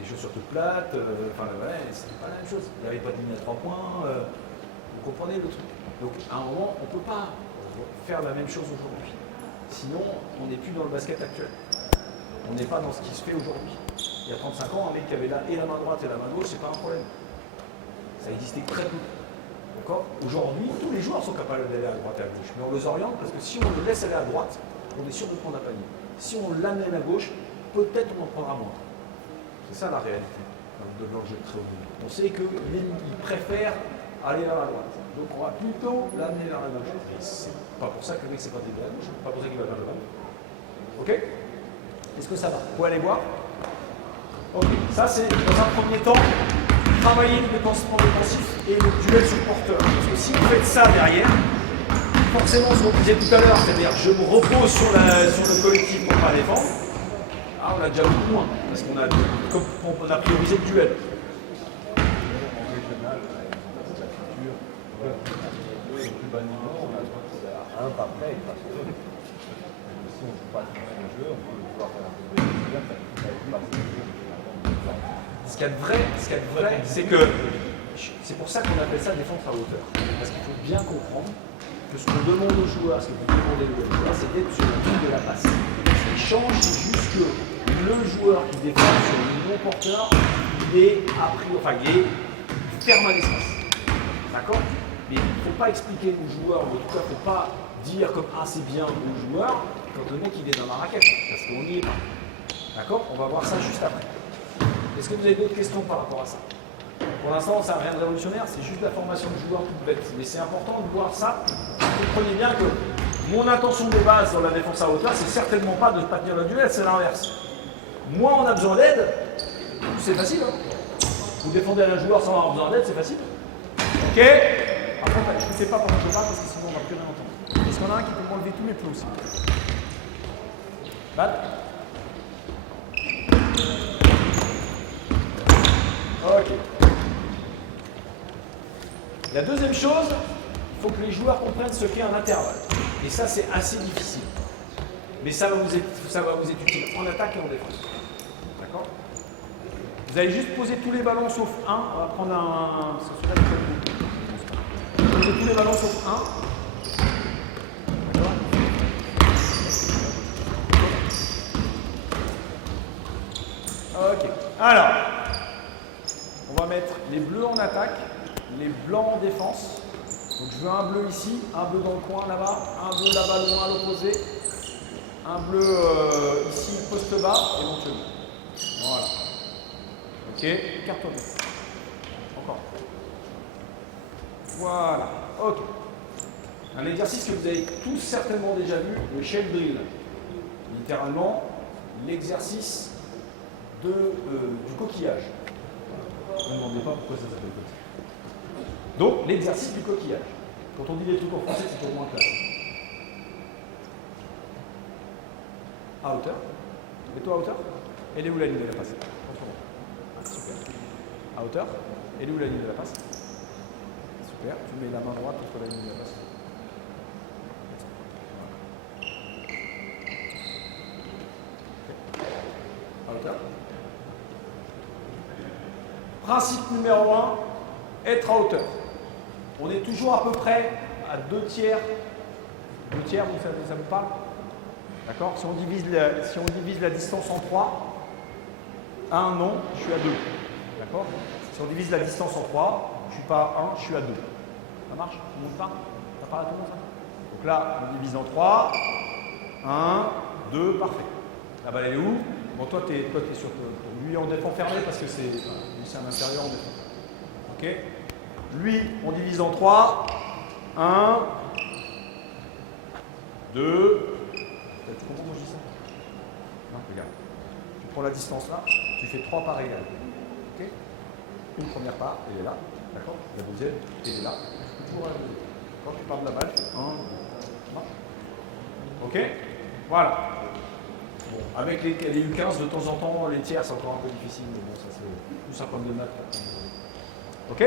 Les chaussures toutes plates, c'était pas la même chose. Il n'y avait pas de ligne à 3 points, vous comprenez le truc. Donc à un moment, on ne peut pas faire la même chose aujourd'hui. Sinon, on n'est plus dans le basket actuel. On n'est pas dans ce qui se fait aujourd'hui. Il y a 35 ans, un mec qui avait là et la main droite et la main gauche, c'est pas un problème. Ça existait très peu. D'accord? Aujourd'hui, tous les joueurs sont capables d'aller à droite et à gauche. Mais on les oriente parce que si on le laisse aller à droite, on est sûr de prendre un panier. Si on l'amène à gauche, peut-être on en prendra moins. C'est ça la réalité de l'enjeu de très haut niveau. On sait qu'il préfère aller vers la droite. Donc on va plutôt l'amener vers la gauche. Et c'est pas pour ça que le mec s'est pas dévié à la gauche, pas pour ça qu'il va vers le bas. Ok? Est-ce que ça va? Vous pouvez aller voir? Ok, ça c'est dans un premier temps, travailler le dépassement défensif et le duel sur porteur. Parce que si vous faites ça derrière, forcément ce qu'on disait tout à l'heure, c'est-à-dire je me repose sur le collectif pour ne pas défendre. Ah, on l'a déjà beaucoup moins, parce qu'on a priorisé le duel. pas prêt, il passe au jeu. Si on ne joue pas sur le jeu, on peut pouvoir faire un peu de jeu, ça peut passer au jeu. Ce qu'il y a de vrai, c'est que c'est pour ça qu'on appelle ça défense à hauteur. Parce qu'il faut bien comprendre que ce qu'on demande aux joueurs, ce que vous demandez aux joueurs, c'est d'être sur le bout de la passe. Ce qui change, c'est juste que le joueur qui défend sur le bon porteur, il est ferme à l'espace. D'accord? Mais il ne faut pas expliquer aux joueurs, ou en tout cas, il ne faut pas dire comme ah c'est bien aux joueurs quand le mec il est dans la raquette, parce qu'on n'y est pas. D'accord? On va voir ça juste après. Est-ce que vous avez d'autres questions par rapport à ça? Pour l'instant, ça n'a rien de révolutionnaire, c'est juste la formation de joueurs toute bête. Mais c'est important de voir ça. Vous comprenez bien que mon intention de base dans la défense à hauteur, c'est certainement pas de ne pas tenir le duel, c'est l'inverse. Moins on a besoin d'aide, c'est facile. Hein, vous défendez un joueur sans avoir besoin d'aide, c'est facile. Ok? Par contre, je ne fais pas pendant que je parle parce que sinon on ne va plus rien entendre. Est-ce qu'il y en a un qui peut m'enlever tous mes plots aussi? Bad? Ok. La deuxième chose, il faut que les joueurs comprennent ce qu'est un intervalle. Et ça, c'est assez difficile. Mais ça va vous être utile en attaque et en défense. D'accord? Vous allez juste poser tous les ballons sauf un. On va prendre un. Posez tous les ballons sauf un. D'accord? Ok. Alors, on va mettre les bleus en attaque, les blancs en défense. Donc je veux un bleu ici, un bleu dans le coin là-bas, un bleu là-bas loin à l'opposé, un bleu ici poste bas éventuellement. Voilà. Ok, carton. Encore. Voilà. Ok. Un exercice que vous avez tous certainement déjà vu, le shell drill. Littéralement, l'exercice du coquillage. Ne me demandez pas pourquoi ça s'appelle comme ça. Donc, l'exercice du coquillage. Quand on dit des trucs en français, c'est pour moins classe. À hauteur. Mets-toi à hauteur. Elle est où la ligne de la passe? Super. À hauteur. Elle est où la ligne de la passe? Super. Tu mets la main droite contre la ligne de la passe. À hauteur. Principe numéro 1, être à hauteur. On est toujours à peu près à 2 tiers. 2 tiers, ça vous parle? D'accord? Si on divise la distance en 3, 1, non, je suis à 2. D'accord? Si on divise la distance en 3, je ne suis pas à 1, je suis à 2. Ça marche? Tout le monde part? Ça parle à tout le monde ça? Donc là, on divise en 3. 1, 2, parfait. La balle elle est où? Bon, toi, tu es sur lui, on défend fermé parce que c'est un intérieur, on défend. Ok? Lui, on divise en 3. 1, 2. Tu comprends comment je dis ça? Non, regarde. Tu prends la distance là, tu fais 3 parts égales. Ok? Une première part, elle est là. D'accord? La deuxième, elle est là. Tu peux toujours la deuxième. Quand tu pars de la balle, tu fais 1, 2. Ça marche? Ok? Voilà. Bon, avec les U15, de temps en temps, les tiers, c'est encore un peu difficile, mais bon, ça c'est tout un problème de maths. Ok?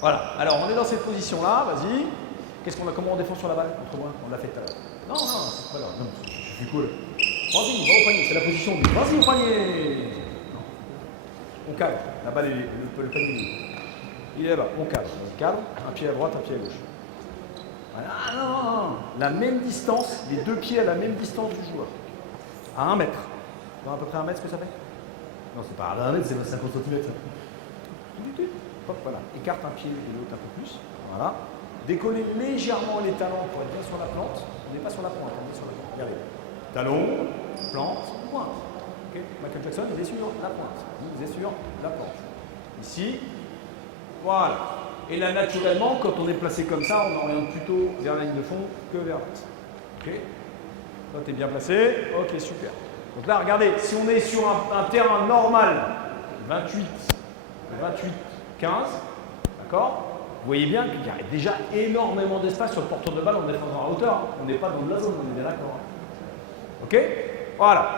Voilà. Alors, on est dans cette position-là, vas-y. Comment on défend sur la balle? Entre-moi, on l'a fait tout à l'heure. Non, c'est pas grave. Non, je suis cool. Vas-y, va au panier, c'est la position de. Vas-y au panier. Non. On cadre. La balle, le panier, il est là-bas. On cadre. On cadre, un pied à droite, un pied à gauche. Voilà. Ah non. La même distance, les 2 pieds à la même distance du joueur. À 1 mètre. Tu vois à peu près 1 mètre ce que ça fait? Non, c'est pas à 1 mètre, c'est 50 cm. Hop, voilà. Écarte un pied et l'autre un peu plus. Voilà. Décoller légèrement les talons pour être bien sur la plante. On n'est pas sur la pointe, on est sur la plante. Regardez. Talon, plante, pointe. Okay. Michael Jackson, il est sur la pointe. Il est sur la plante. Ici. Voilà. Et là, naturellement, quand on est placé comme ça, on oriente plutôt vers la ligne de fond que vers l'autre. Ok. Toi, tu es bien placé. Ok, super. Donc là, regardez, si on est sur un terrain normal, 28, 15, d'accord? Vous voyez bien qu'il y a déjà énormément d'espace sur le porteur de balle en défendant à hauteur. On n'est pas dans de la zone, on est bien d'accord. Ok? Voilà.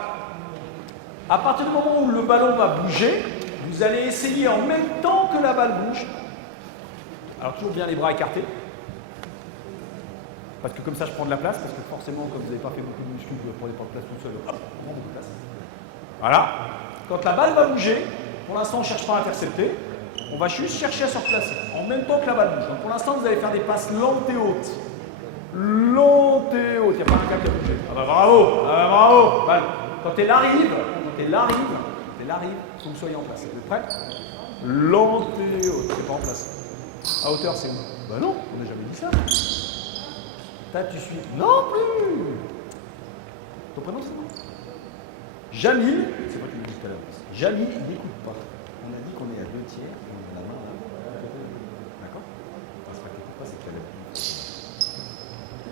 À partir du moment où le ballon va bouger, vous allez essayer en même temps que la balle bouge. Alors toujours bien les bras écartés. Parce que comme ça, je prends de la place, parce que forcément, comme vous n'avez pas fait beaucoup de muscles, vous ne prenez pas de place tout seul, hop, on prend beaucoup de place. Voilà. Quand la balle va bouger, pour l'instant, on ne cherche pas à intercepter, on va juste chercher à se replacer, en même temps que la balle bouge. Donc pour l'instant, vous allez faire des passes lentes et hautes. Lentes et hautes. Il n'y a pas un gars qui a bougé. Ah bah bravo, bravo. Balle. Quand elle arrive, il faut que vous soyez en place. Vous êtes prêts? Lente et haute. C'est pas en place. À hauteur, c'est où? Bah non, on n'a jamais dit ça. Là, tu suis. Non plus. Ton prénom, c'est quoi? Jamil, c'est moi qui l'ai dit tout à l'heure. Jamil, il n'écoute pas. On a dit qu'on est à 2 tiers, on a la main là. D'accord? Parce que t'écoutes pas, c'est que t'as la...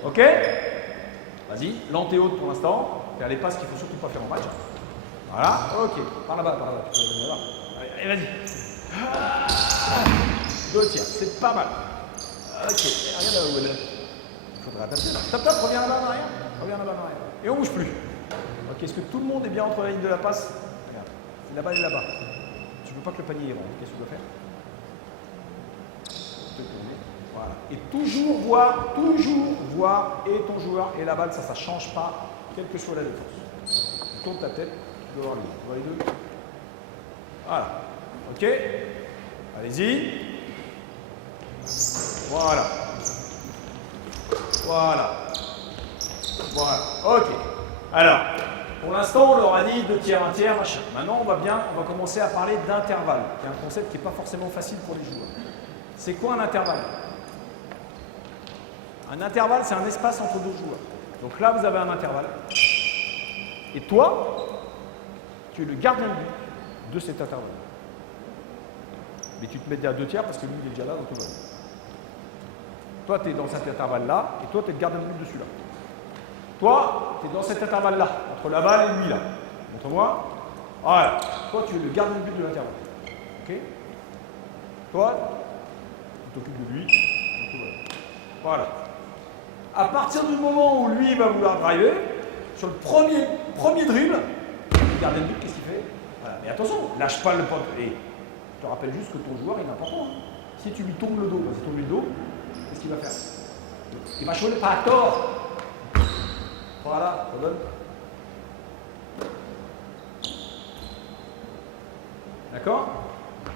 Ok? Vas-y, lente et haute pour l'instant. Faire les passes qu'il ne faut surtout pas faire en match. Voilà, ok. Par là-bas, par là-bas. Tu peux venir là. Allez, vas-y. 2 tiers, c'est pas mal. Ok, regarde là où elle est. Il faudra adapter là. Top, top, reviens là-bas en arrière. Reviens là-bas en arrière. Et on bouge plus. Ok, est-ce que tout le monde est bien entre la ligne de la passe? Regarde, c'est là-bas et là-bas. Tu veux pas que le panier rentre. Qu'est-ce que tu dois faire? Te tourner. Voilà. Et toujours voir et ton joueur et la balle, ça ne change pas, quelle que soit la défense. Tu tournes ta tête, tu dois voir les deux. Tu vois les deux? Voilà. Ok? Allez-y. Voilà. Voilà. Voilà. Ok. Alors, pour l'instant, on leur a dit 2 tiers, 1 tiers, machin. Maintenant, on va commencer à parler d'intervalle, qui est un concept qui n'est pas forcément facile pour les joueurs. C'est quoi un intervalle? Un intervalle, c'est un espace entre 2 joueurs. Donc là, vous avez un intervalle. Et toi, tu es le gardien de but de cet intervalle. Mais tu te mets à 2 tiers parce que lui, il est déjà là, donc tout va bien. Toi, tu es dans cet intervalle-là, et toi, tu es le gardien de but de celui-là. Toi, tu es dans cet intervalle-là, entre la balle et lui, là. Montre-moi. Voilà. Toi, tu es le gardien de but de l'intervalle. Ok? Toi, tu t'occupes de lui. Tout va bien. Voilà. À partir du moment où lui va vouloir driver, sur le premier dribble, le gardien de but, qu'est-ce qu'il fait? Voilà. Mais attention, lâche pas le pote. Et je te rappelle juste que ton joueur est important. Hein. Si tu lui tournes le dos, vas-y, tourne le dos, qu'est-ce qu'il va faire? Il va jouer pas à tort. Voilà, ça donne. D'accord?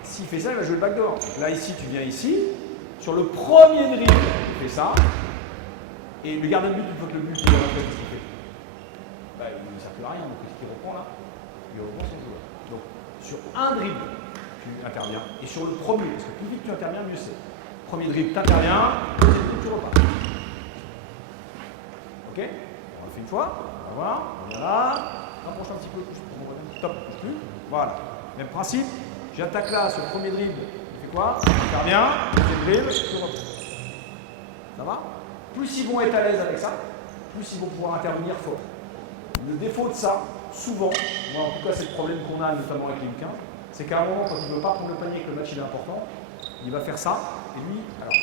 S'il fait ça, il va jouer le backdoor. Là, ici, tu viens ici. Sur le premier dribble, tu fais ça. Et le gardien de but, une fois que le but est rentré, qu'est-ce qu'il fait? Bah, il ne sert plus à rien. Donc, qu'est-ce qu'il reprend là? Il reprend son joueur. Donc, sur un dribble, tu interviens. Et sur le premier, parce que plus vite tu interviens, mieux c'est. Premier dribble, tu interviens. Deuxième dribble, tu repars. Ok? On le fait une fois. On va voir. On vient là. Rapproche un petit peu. Top. Touche plus. Voilà. Même principe. J'attaque là sur le premier dribble. Tu fais quoi? J'interviens. Deuxième dribble. Je reprends. Ça va? Plus ils vont être à l'aise avec ça, plus ils vont pouvoir intervenir fort. Le défaut de ça, souvent, moi en tout cas c'est le problème qu'on a notamment avec les U15, c'est qu'à un moment quand il ne veut pas prendre le panier et que le match il est important, il va faire ça, et lui, alors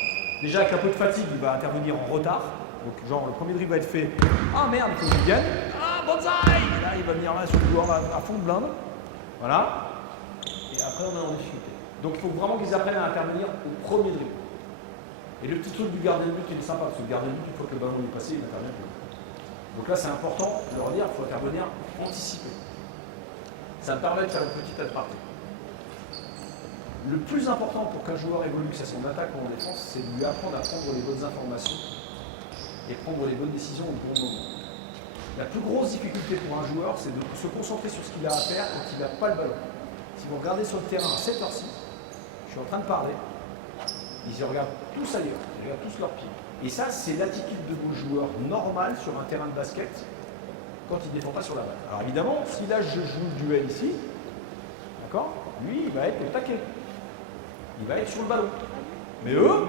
déjà avec un peu de fatigue, il va intervenir en retard. Donc genre le premier dribble va être fait, ah merde, il faut qu'il vienne, ah bonsaï! Et là il va venir là sur le joueur à fond de blinde. Voilà. Et après on est en difficulté. Donc il faut vraiment qu'ils apprennent à intervenir au premier dribble. Et le petit truc du gardien de but, il est sympa, parce que le gardien de but, une fois que le ballon est passé, il n'intervient plus. Donc là, c'est important de leur dire qu'il faut intervenir anticipé. Ça me permet de faire une petite aparté. Le plus important pour qu'un joueur évolue, que ce soit en attaque ou en défense, c'est de lui apprendre à prendre les bonnes informations et prendre les bonnes décisions au bon moment. La plus grosse difficulté pour un joueur, c'est de se concentrer sur ce qu'il a à faire quand il n'a pas le ballon. Si vous regardez sur le terrain à cette heure-ci, je suis en train de parler, ils se regardent tous ailleurs, ils regardent tous leurs pieds. Et ça, c'est l'attitude de vos joueurs normale sur un terrain de basket quand ils ne défendent pas sur la balle. Alors évidemment, si là je joue le duel ici, d'accord, lui il va être au taquet. Il va être sur le ballon. Mais eux,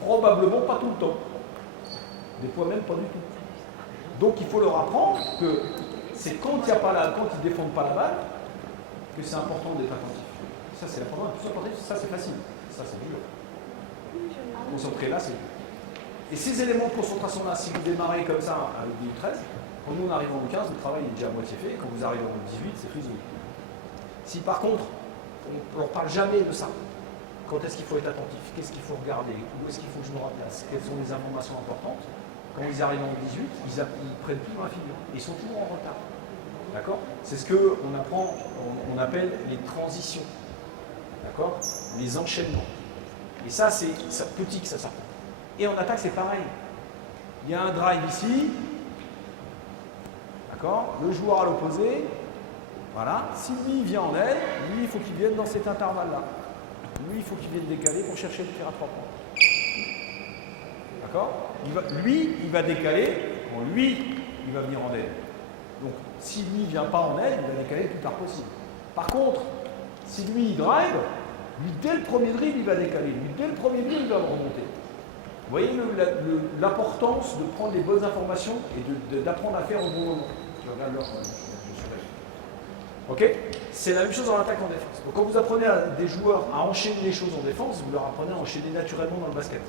probablement pas tout le temps. Des fois même pas du tout. Donc il faut leur apprendre que c'est quand ils ne défendent pas la balle que c'est important d'être attentif. Ça, c'est la première. Ça, c'est facile. Ça, c'est dur. Concentrer là, c'est dur. Et ces éléments de concentration-là, si vous démarrez comme ça avec des U13, quand nous on arrive en U15, le travail est déjà à moitié fait. Quand vous arrivez en U18, c'est frisé. Si par contre, on ne leur parle jamais de ça, quand est-ce qu'il faut être attentif, qu'est-ce qu'il faut regarder, où est-ce qu'il faut que je me remplace, quelles sont les informations importantes. Quand ils arrivent en 18, ils prennent tout dans la figure. Ils sont toujours en retard. D'accord? C'est ce qu'on apprend, on appelle les transitions. D'accord? Les enchaînements. Et ça, c'est petit que ça s'apprend. Et en attaque, c'est pareil. Il y a un drive ici. D'accord? Le joueur à l'opposé. Voilà. Si lui vient en aile, lui, il faut qu'il vienne dans cet intervalle-là. Lui, il faut qu'il vienne décaler pour chercher le tir à 3 points. D'accord? Lui, il va décaler quand lui, il va venir en aile. Donc, si lui ne vient pas en aile, il va décaler le plus tard possible. Par contre, si lui, il drive, lui, dès le premier dribble, il va décaler. Lui, dès le premier dribble, il va remonter. Vous voyez l'importance de prendre les bonnes informations et d'apprendre à faire au bon moment. Je regarde l'heure. Ok? C'est la même chose dans l'attaque en défense. Donc, quand vous apprenez à des joueurs à enchaîner les choses en défense, vous leur apprenez à enchaîner naturellement dans le basket.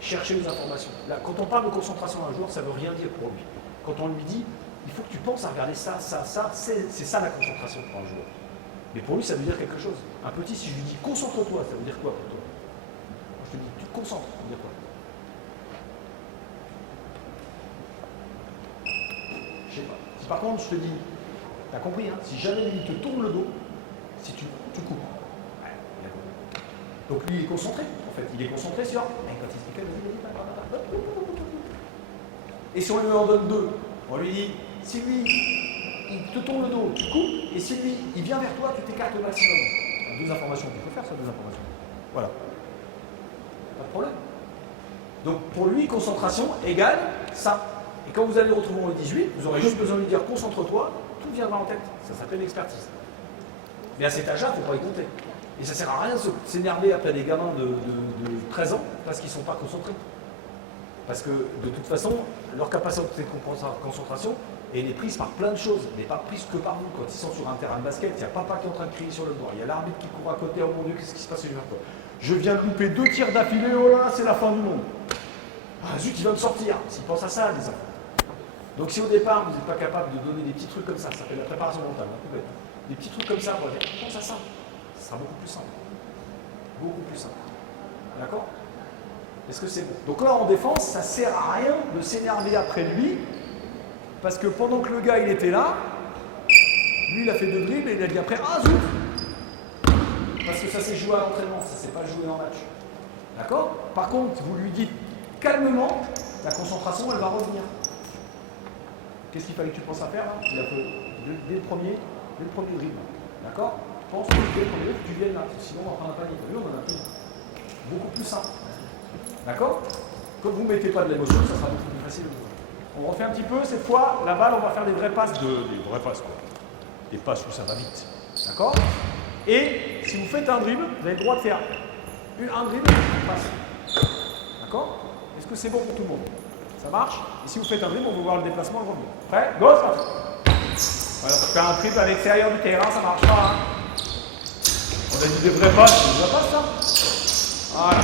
Cherchez les informations. Là, quand on parle de concentration d'un joueur, ça ne veut rien dire pour lui. Quand on lui dit, il faut que tu penses à regarder ça, ça, ça, c'est ça la concentration pour un joueur. Mais pour lui, ça veut dire quelque chose. Un petit, si je lui dis concentre-toi, ça veut dire quoi pour toi? Moi, je te dis, tu te concentres, ça veut dire quoi? Je sais pas. Si par contre, je te dis, t'as compris, hein, si jamais il te tourne le dos, si tu coupes. Ouais, il a compris. Donc lui, il est concentré, en fait. Il est concentré sur. Quand il se fait, et si on lui en donne deux, on lui dit, si lui, il te tourne le dos, tu coupes, et si lui, il vient vers toi, tu t'écartes au maximum. Deux informations, tu peux faire ça, deux informations. Voilà. Pas de problème. Donc pour lui, concentration égale ça. Et quand vous allez le retrouver en 18, vous aurez juste besoin de lui dire concentre-toi, tout viendra en tête. Ça s'appelle l'expertise. Mais à cet âge-là, il ne faut pas y compter. Et ça ne sert à rien de s'énerver après des gamins de 13 ans parce qu'ils ne sont pas concentrés. Parce que de toute façon, leur capacité de concentration, elle est prise par plein de choses, mais pas prise que par vous. Quand ils sont sur un terrain de basket, il y a papa qui est en train de crier sur le bord, il y a l'arbitre qui court à côté, oh mon Dieu, qu'est-ce qui se passe? Je viens de louper 2 tirs d'affilée, oh là, c'est la fin du monde. Ah zut, il va me sortir. S'ils pensent à ça, les enfants. Donc si au départ, vous n'êtes pas capable de donner des petits trucs comme ça s'appelle la préparation mentale, hein, des petits trucs comme ça, pour dire, pense à ça, ce sera beaucoup plus simple. Beaucoup plus simple. D'accord? Est-ce que c'est bon? Donc là, en défense, ça ne sert à rien de s'énerver après lui, parce que pendant que le gars, il était là, lui, il a fait 2 dribbles et il a dit après, ah zut! Parce que ça s'est joué à l'entraînement, ça ne s'est pas joué en match. D'accord? Par contre, vous lui dites calmement, la concentration, elle va revenir. Qu'est-ce qu'il fallait que tu penses à faire là? Il a fait dès le premier dribble. D'accord? Pense que dès le premier dribble, tu viennes là, sinon on va prendre un panier. Lui, on en a pris. Beaucoup plus simple. D'accord? Comme vous ne mettez pas de l'émotion, ça sera beaucoup plus facile. On refait un petit peu, cette fois, la balle, on va faire des vraies passes, des vraies passes quoi. Des passes où ça va vite. D'accord? Et si vous faites un dribble, vous avez le droit de faire un dribble, une passe. D'accord? Est-ce que c'est bon pour tout le monde? Ça marche? Et si vous faites un dribble, on va voir le déplacement, le revenu. Prêt? Go, start! Voilà, pour faire un dribble à l'extérieur du terrain, ça marche pas. Hein. On a dit des vraies passes, c'est des vraies passes, ça? Voilà.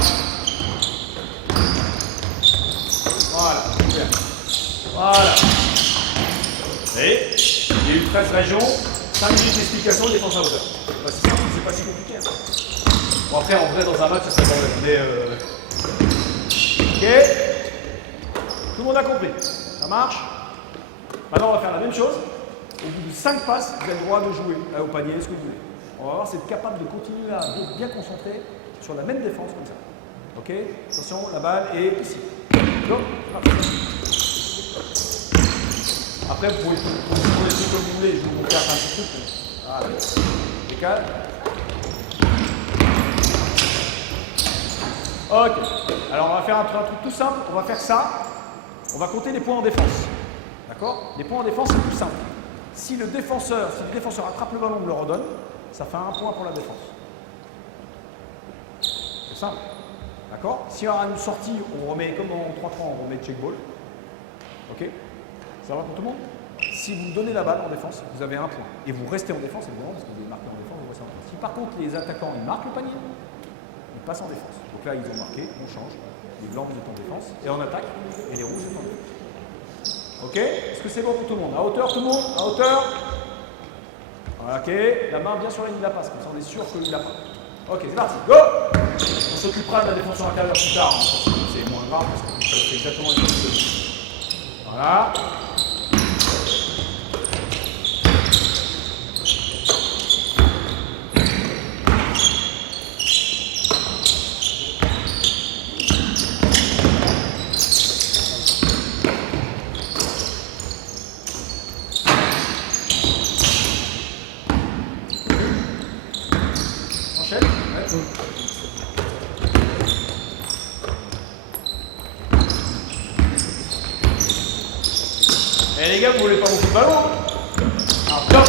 Voilà, super. Voilà. Et il y a eu 13 régions, 5 minutes d'explication, défense à hauteur. C'est pas si simple, c'est pas si compliqué. Hein. Bon, après, en vrai, dans un match, ça serait bordel. Mais ok. Tout le monde a compris. Ça marche? Maintenant, on va faire la même chose. Au bout de 5 passes, vous avez le droit de jouer au panier, ce que vous voulez. On va voir si vous êtes capable de continuer à être bien concentré sur la même défense comme ça. Ok? Attention, la balle est ici. Go. Après, vous pouvez tourner comme vous voulez. Je vais vous montrer un petit truc. Voilà. Décale. Ok. Alors, on va faire un truc tout simple. On va faire ça. On va compter les points en défense. D'accord? Les points en défense, c'est tout simple. Si le défenseur attrape le ballon et me le redonne, ça fait 1 point pour la défense. C'est simple. D'accord? Si on a une sortie, on remet comme en 3-3, on remet check ball. Ok? Ça va pour tout le monde? Si vous donnez la balle en défense, vous avez 1 point. Et vous restez en défense, évidemment, parce que vous avez marqué en défense, vous restez en défense. Si par contre les attaquants ils marquent le panier, ils passent en défense. Donc là, ils ont marqué, on change. Les blancs, vous êtes en défense, et en attaque, et les rouges, vous êtes en défense. Ok? Est-ce que c'est bon pour tout le monde? À hauteur, tout le monde? À hauteur? Ok. La main bien sur la ligne de la passe, comme ça on est sûr qu'il l'a pas. Ok, c'est parti, go! On s'occupera de la défense sur l'intérieur plus tard, hein. C'est moins grave parce que c'est exactement la même chose. Voilà. Enchaîne. Ouais. Et les gars, vous voulez pas beaucoup de ballons? Alors, top.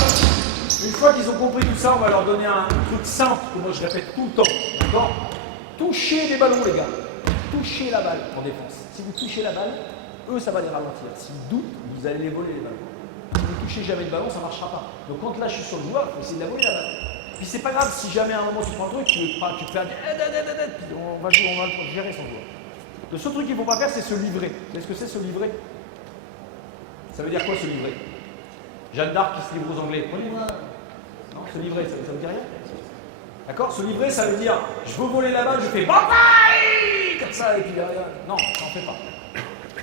Une fois qu'ils ont compris tout ça, on va leur donner un truc simple que moi je répète tout le temps. D'accord? Touchez les ballons, les gars. Touchez la balle en défense. Si vous touchez la balle, eux, ça va les ralentir. S'ils doutent, vous allez les voler, les ballons. Si vous touchez jamais le ballon, ça ne marchera pas. Donc quand là, je suis sur le joueur, il faut essayer de la voler, la balle. Puis c'est pas grave si jamais à un moment tu prends un truc, tu te fais un puis on va le gérer sans joueur. Le seul truc qu'il ne faut pas faire, c'est se livrer. Vous savez ce que c'est se livrer? Ça veut dire quoi se livrer? Jeanne d'Arc qui se livre aux Anglais. On y va. Non, se livrer, ça ne veut dire rien. D'accord? Se livrer, ça veut dire je veux voler la balle, je fais bataille comme ça, et puis derrière. Non, ça n'en fait pas.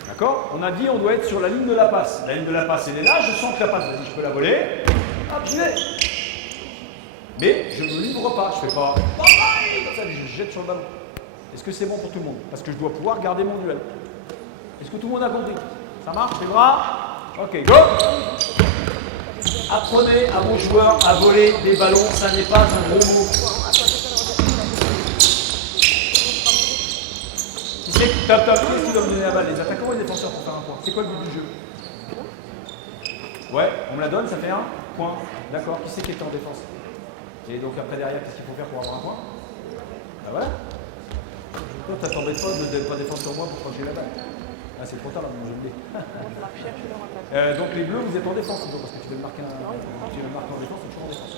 D'accord? On a dit on doit être sur la ligne de la passe. La ligne de la passe, elle est là, je sens que la passe, vas-y, je peux la voler. Hop, j'y vais. Mais je ne me livre pas, je ne fais pas bataille comme ça, je jette sur le ballon. Est-ce que c'est bon pour tout le monde? Parce que je dois pouvoir garder mon duel. Est-ce que tout le monde a compris? Ça marche, les bras? Ok, go! Apprenez à vos joueurs à voler des ballons, ça n'est pas un gros mot. Qui c'est qui tape, tape, qui doit me donner la balle? Les attaquants ou les défenseurs pour faire un point? C'est quoi le but du jeu? Ouais, on me la donne, ça fait un point. D'accord, qui c'est qui est en défense? Et donc après derrière, qu'est-ce qu'il faut faire pour avoir un point? Bah voilà. Toi, t'attendais pas de ne pas défendre sur moi pour protéger la balle. Ah, c'est trop tard là, mon jeu de dés. Donc les bleus, vous êtes en défense, parce que tu veux marquer en défense, c'est toujours en défense.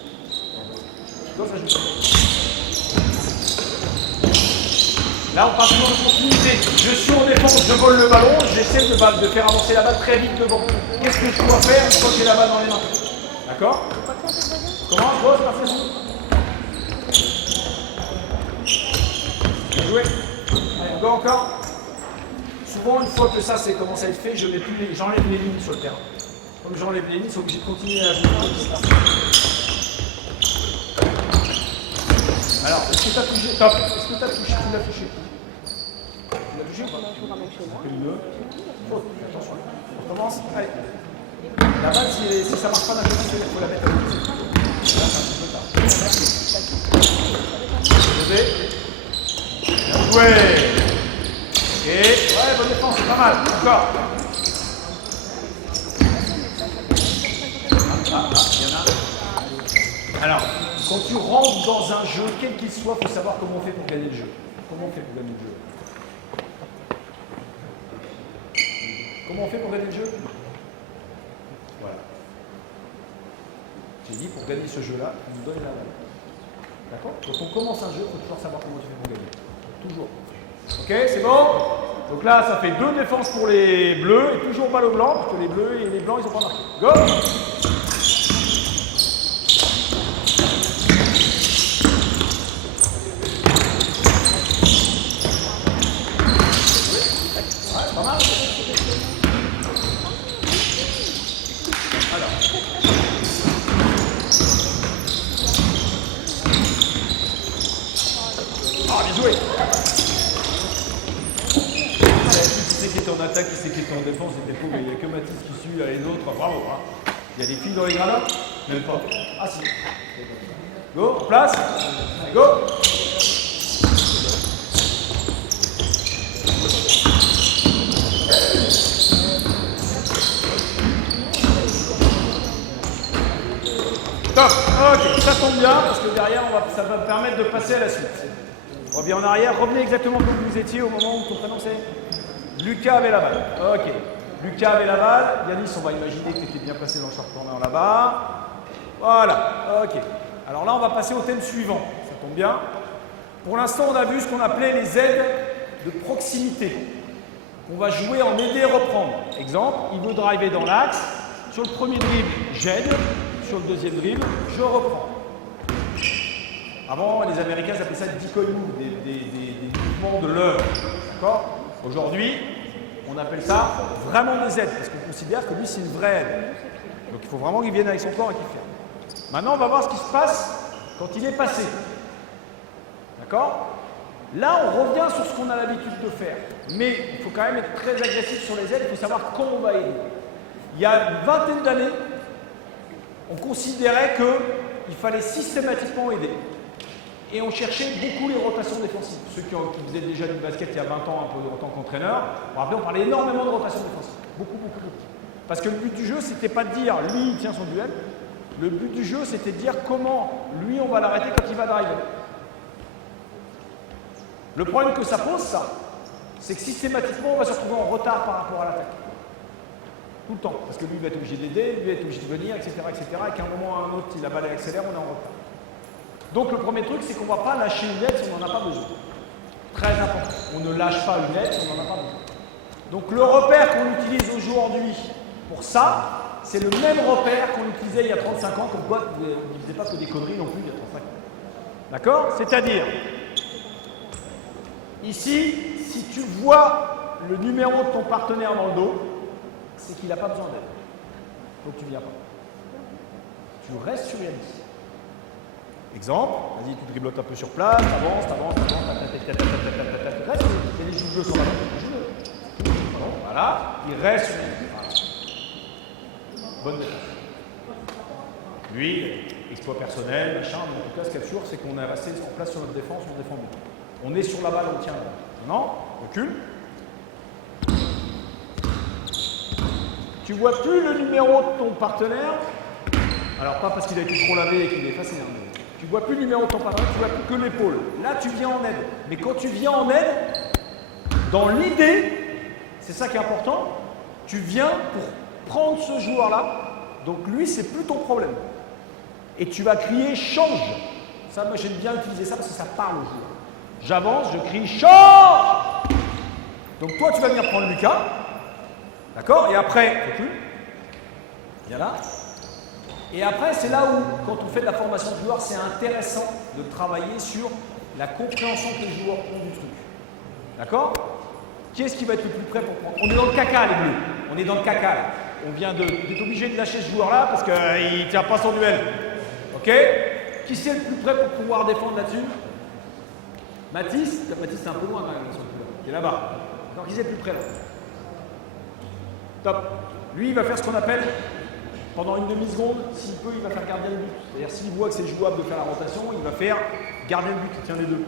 Donc ça joue. Là, on passe dans l'opportunité. Je suis en défense, je vole le ballon, j'essaie de faire avancer la balle très vite devant. Qu'est-ce que je dois faire une fois que j'ai la balle dans les mains? D'accord? Comment? Go, c'est parti. Bien joué. Allez, go encore. Souvent, une fois que ça c'est commencé à être fait, j'enlève les lignes sur le terrain. Comme j'enlève les lignes, ils sont obligés de continuer à jouer. Alors, est-ce que tu as touché? Top. Est-ce que tu as touché? Tu l'as touché? Tu l'as touché ou pas? Faute. Attention. On recommence. Allez. La balle, si ça ne marche pas d'un côté, il faut la mettre à l'autre. Là, c'est un petit peu tard. Levé. Bien joué. Et ouais, bonne défense, c'est pas mal. Encore. Il y en a. Alors, quand tu rentres dans un jeu, quel qu'il soit, il faut savoir comment on fait pour gagner le jeu. Comment on fait pour gagner le jeu? Comment on fait pour gagner le jeu? Voilà. J'ai dit, pour gagner ce jeu-là, on nous donne la balle. D'accord? Quand on commence un jeu, il faut toujours savoir comment tu fais pour gagner. Toujours. Ok, c'est bon? Donc là, ça fait 2 défenses pour les bleus et toujours balle au blanc, parce que les bleus et les blancs, ils ont pas marqué. Go! Ouais, pas mal. Alors. Ah, bien joué! Qui c'est qui est en attaque, qui c'est qui est en défense, c'était faux, mais il n'y a que Mathis qui suit, là, les autres, bravo. Hein. Il y a des filles dans les gradins? Même pas. Ah si. Go, en place. Allez, go. Top. Ok, ça tombe bien, parce que derrière, ça va me permettre de passer à la suite. On revient en arrière, revenez exactement comme vous étiez au moment où ton prénom c'est Lucas avait la balle. Ok. Lucas avait la balle. Yanis, on va imaginer que tu étais bien placé dans le short corner là-bas. Voilà. Ok. Alors là, on va passer au thème suivant. Ça tombe bien. Pour l'instant, on a vu ce qu'on appelait les aides de proximité. On va jouer en aider reprendre. Exemple, il veut driver dans l'axe. Sur le premier dribble, j'aide. Sur le deuxième dribble, je reprends. Avant, les Américains appelaient ça decoy move, des mouvements de leurre. D'accord? Aujourd'hui, on appelle ça vraiment des aides, parce qu'on considère que lui, c'est une vraie aide. Donc il faut vraiment qu'il vienne avec son corps et qu'il ferme. Maintenant, on va voir ce qui se passe quand il est passé. D'accord? Là, on revient sur ce qu'on a l'habitude de faire. Mais il faut quand même être très agressif sur les aides, il faut savoir quand on va aider. Il y a une vingtaine d'années, on considérait qu'il fallait systématiquement aider. Et on cherchait beaucoup les rotations défensives. Ceux qui faisaient déjà du basket il y a 20 ans, un peu en tant qu'entraîneur, on parlait énormément de rotations défensives. Beaucoup. Parce que le but du jeu, c'était pas de dire lui, il tient son duel. Le but du jeu, c'était de dire comment lui, on va l'arrêter quand il va driver. Le problème que ça pose, ça, c'est que systématiquement, on va se retrouver en retard par rapport à l'attaque. Tout le temps. Parce que lui va être obligé d'aider, lui va être obligé de venir, etc. Et qu'à un moment ou à un autre, si la balle accélère, on est en retard. Donc le premier truc, c'est qu'on ne va pas lâcher une aide si on n'en a pas besoin. Très important. On ne lâche pas une aide si on n'en a pas besoin. Donc le repère qu'on utilise aujourd'hui pour ça, c'est le même repère qu'on utilisait il y a 35 ans, comme quoi vous ne faisiez pas que des conneries non plus il y a 35 ans. D'accord? C'est-à-dire, ici, si tu vois le numéro de ton partenaire dans le dos, c'est qu'il n'a pas besoin d'aide. Donc tu ne viens pas. Tu restes sur Yanis. Exemple, vas-y, tu driblotes un peu sur place, t'avances, reste, et les joueurs sont là, voilà, il reste sur Yanis. Bonne défense. Lui, exploit personnel, machin, mais en tout cas, ce qu'il y a de sûr, c'est qu'on est resté en place sur notre défense, on défend bien. On est sur la balle, on tient la balle. Maintenant, recule. Tu vois plus le numéro de ton partenaire. Alors, pas parce qu'il a été trop lavé et qu'il est effacé. Hein, mais tu vois plus le numéro de ton partenaire, tu vois plus que l'épaule. Là, tu viens en aide. Mais quand tu viens en aide, dans l'idée, c'est ça qui est important, tu viens pour prendre ce joueur-là. Donc lui, c'est plus ton problème. Et tu vas crier « change ». Ça, moi, j'aime bien utiliser ça parce que ça parle au joueur. J'avance, je crie « change ». Donc toi, tu vas venir prendre Lucas. D'accord? Et après, recule. Viens là. Et après, c'est là où, quand on fait de la formation de joueurs, c'est intéressant de travailler sur la compréhension que les joueurs ont du truc. D'accord? Qui est-ce qui va être le plus prêt pour prendre? On est dans le caca, les bleus. On est dans le caca, là. On vient d'être obligé de lâcher ce joueur-là parce qu'il ne tient pas son duel. Ok? Qui c'est le plus prêt pour pouvoir défendre là-dessus? Mathis? Mathis, c'est un peu loin quand même, qui est là-bas. Alors, qui c'est le plus près là? Top. Lui, il va faire ce qu'on appelle, pendant une demi-seconde, s'il peut, il va faire gardien de but. C'est-à-dire, s'il voit que c'est jouable de faire la rotation, il va faire gardien de but, il tient les deux.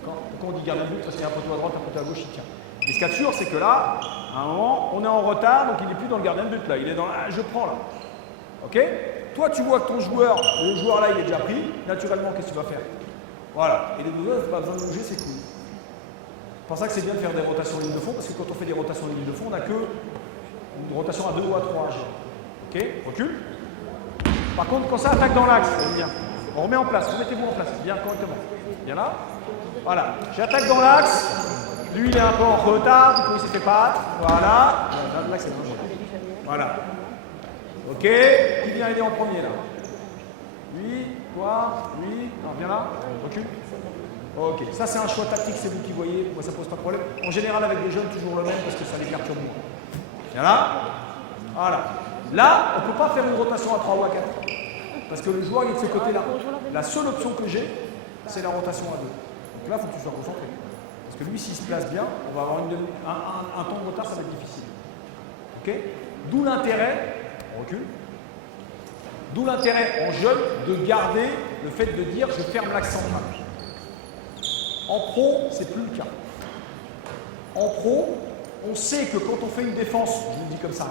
D'accord? Pourquoi on dit gardien de but? Parce qu'il y a un poteau à droite, un poteau à gauche, il tient. Et ce qu'il y a de sûr, c'est que là, à un moment, on est en retard, donc il n'est plus dans le gardien de but, là. Il est dans je prends, là. Ok? Toi, tu vois que ton joueur, le joueur là, il est déjà pris. Naturellement, qu'est-ce que tu vas faire? Voilà. Et les deux autres, pas besoin de bouger, c'est cool. C'est pour ça que c'est bien de faire des rotations en ligne de fond, parce que quand on fait des rotations en ligne de fond, on n'a que une rotation à 2 ou à 3 AG. Ok? Recule. Par contre, quand ça attaque dans l'axe, c'est bien. On remet en place, remettez-vous en place, bien correctement. Bien là. Voilà. J'attaque dans l'axe. Lui, il est un peu en retard, du coup, il s'est fait battre. Voilà. Là, c'est bon. Voilà. Ok. Qui vient aider en premier, là? Lui, toi, lui. Non, viens là. Recule. Ok. Ça, c'est un choix tactique, c'est vous qui voyez. Moi, ça pose pas de problème. En général, avec les jeunes, toujours le même parce que ça les perturbe moins. Viens là. Voilà. Là, on ne peut pas faire une rotation à 3 ou à 4. Parce que le joueur il est de ce côté-là. La seule option que j'ai, c'est la rotation à 2. Donc là, il faut que tu sois concentré. Parce que lui, s'il se place bien, on va avoir un temps de retard, ça va être difficile. Ok? D'où l'intérêt, on recule, d'où l'intérêt en jeune de garder le fait de dire je ferme l'axe central. En pro, c'est plus le cas. En pro, on sait que quand on fait une défense, je vous le dis comme ça,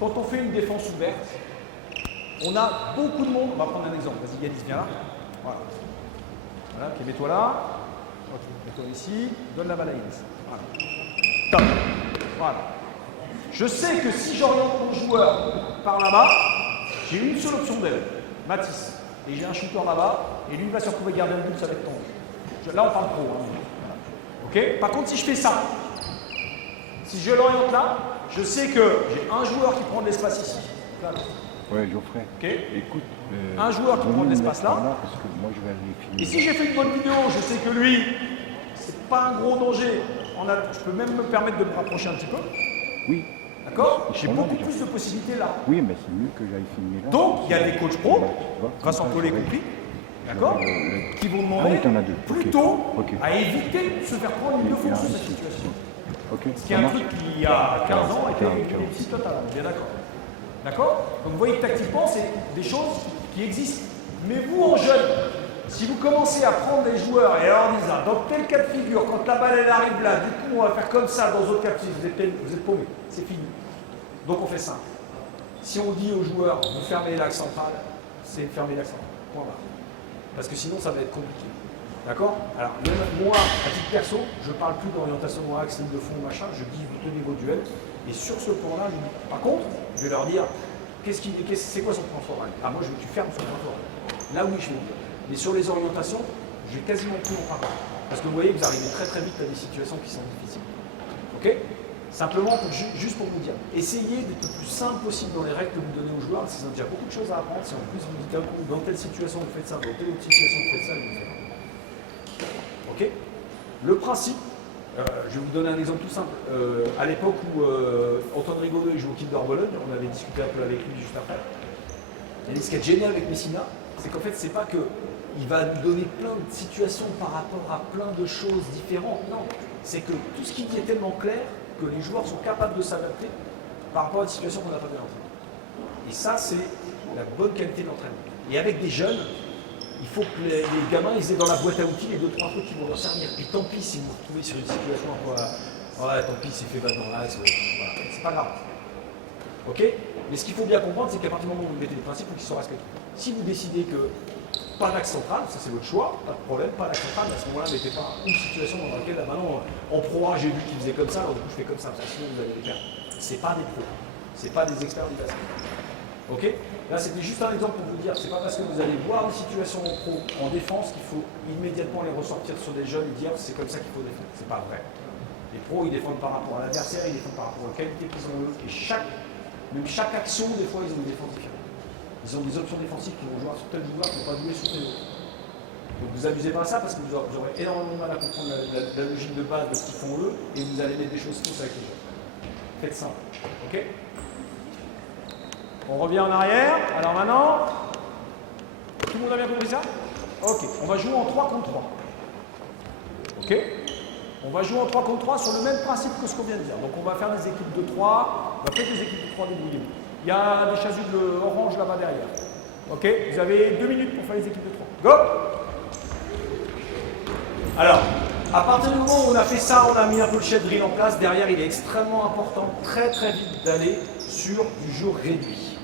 quand on fait une défense ouverte, on a beaucoup de monde. On va prendre un exemple. Vas-y, Yanis, viens là. Voilà. Voilà, ok, mets-toi là. Ok, mets-toi ici. Donne la balle à Yanis. Voilà. Top. Voilà. Je sais que si j'oriente mon joueur par là-bas, j'ai une seule option d'aile, Mathis. Et j'ai un shooter là-bas, et lui va se retrouver gardien de but, ça va être tombé. Là, on parle pro. Hein. Ok. Par contre, si je fais ça, si je l'oriente là, je sais que j'ai un joueur qui prend de l'espace ici. Là, Ouais, Geoffrey. Ok. Écoute. Un joueur qui vaut prend de mieux l'espace mettre là. par parce que moi, je vais aller filmer. Et si j'ai fait une bonne vidéo, je sais que lui, c'est pas un gros danger. Je peux même me permettre de me rapprocher un petit peu. Oui. D'accord? Ils J'ai sont là, beaucoup déjà. plus de possibilités là. Oui, mais c'est mieux que j'aille filmer là. Donc, il y a des coachs pro, Bah, tu vois, Vincent comme ça, Collet j'aurai- compris, d'accord, qui vont demander Ah oui, t'en as deux. Ok. plutôt Ok. à éviter de se faire prendre une de Et fond un sur cette ici. situation. Ok, Ce qui est ça un marche. truc qui, il y a 15 ans, était Ciao, une ciao. réussite totale, on est bien d'accord. D'accord? Donc vous voyez que tactiquement, c'est des choses qui existent. Mais vous, en jeune, si vous commencez à prendre des joueurs et à leur dire, dans tel cas de figure, quand la balle elle arrive là, du coup on va faire comme ça, dans d'autres cas de figure, vous êtes paumé, c'est fini. Donc on fait simple. Si on dit aux joueurs, vous fermez l'axe central, c'est fermer l'axe central. Point barre. Parce que sinon, ça va être compliqué. D'accord? Alors, même moi, à titre perso, je ne parle plus d'orientation au axe, ligne de fond, machin, je dis, vous tenez vos duels. Et sur ce point-là, je dis, par contre, je vais leur dire, c'est quoi son point fort? Ah, moi, je veux que tu fermes son point fort. Là, oui, je vais le dire. Mais sur les orientations, je vais quasiment plus en parler. Parce que vous voyez, vous arrivez très très vite à des situations qui sont difficiles. Ok? Simplement, juste pour vous dire, essayez d'être le plus simple possible dans les règles que vous donnez aux joueurs, parce qu'ils ont déjà beaucoup de choses à apprendre. Si en plus vous dites, dans telle situation vous faites ça, dans telle autre situation vous faites ça, vous faites ça. Ok? Le principe, je vais vous donner un exemple tout simple. À l'époque où Antoine Rigolo joue au Kinder Bologne, on avait discuté un peu avec lui juste après. Et ce qui est génial avec Messina, c'est qu'en fait, c'est pas qu'il va nous donner plein de situations par rapport à plein de choses différentes. Non, c'est que tout ce qui dit est tellement clair que les joueurs sont capables de s'adapter par rapport à une situation qu'on n'a pas bien entraînée. Et ça, c'est la bonne qualité d'entraînement. Et avec des jeunes, il faut que les gamins ils aient dans la boîte à outils les 2-3 trucs qui vont leur servir. Et tant pis si vous vous retrouvez sur une situation un peu ouais, tant pis, c'est fait battre dans l'axe, voilà. C'est pas grave. Ok? Mais ce qu'il faut bien comprendre, c'est qu'à partir du moment où vous mettez les principes, il faut qu'ils soient respectés. Si vous décidez que pas d'axe central, ça c'est votre choix, pas de problème, pas d'axe central, mais à ce moment-là, mettez pas une situation dans laquelle, là, maintenant, en pro A, j'ai vu qu'ils faisaient comme ça, alors du coup, je fais comme ça, sinon vous allez les perdre. C'est pas des pros, c'est pas des experts du basket. Ok? Là, c'était juste un exemple pour vous dire, c'est pas parce que vous allez voir des situations en pro, en défense, qu'il faut immédiatement les ressortir sur des jeunes et dire c'est comme ça qu'il faut défendre. C'est pas vrai. Les pros, ils défendent par rapport à l'adversaire, ils défendent par rapport aux qualités qu'ils ont eux, et même chaque action, des fois, ils ont une défense différente. Ils ont des options défensives qui vont jouer sur tel joueur, qui ne vont pas jouer sur tel autre. Donc vous abusez pas de ça parce que vous aurez énormément de mal à comprendre la logique de base de ce qu'ils font eux, et vous allez mettre des choses fausses avec les joueurs. Faites simple. Ok? On revient en arrière. Alors maintenant, tout le monde a bien compris ça? Ok, on va jouer en 3 contre 3. Ok? On va jouer en 3 contre 3 sur le même principe que ce qu'on vient de dire. Donc on va faire des équipes de 3. On va faire des équipes de 3 débrouillez-vous. Il y a des chasubles orange là-bas derrière. Ok? Vous avez 2 minutes pour faire les équipes de 3. Go! Alors, à partir du moment où on a fait ça, on a mis un peu le chef drill en place, derrière il est extrêmement important très très vite d'aller sur du jeu réduit.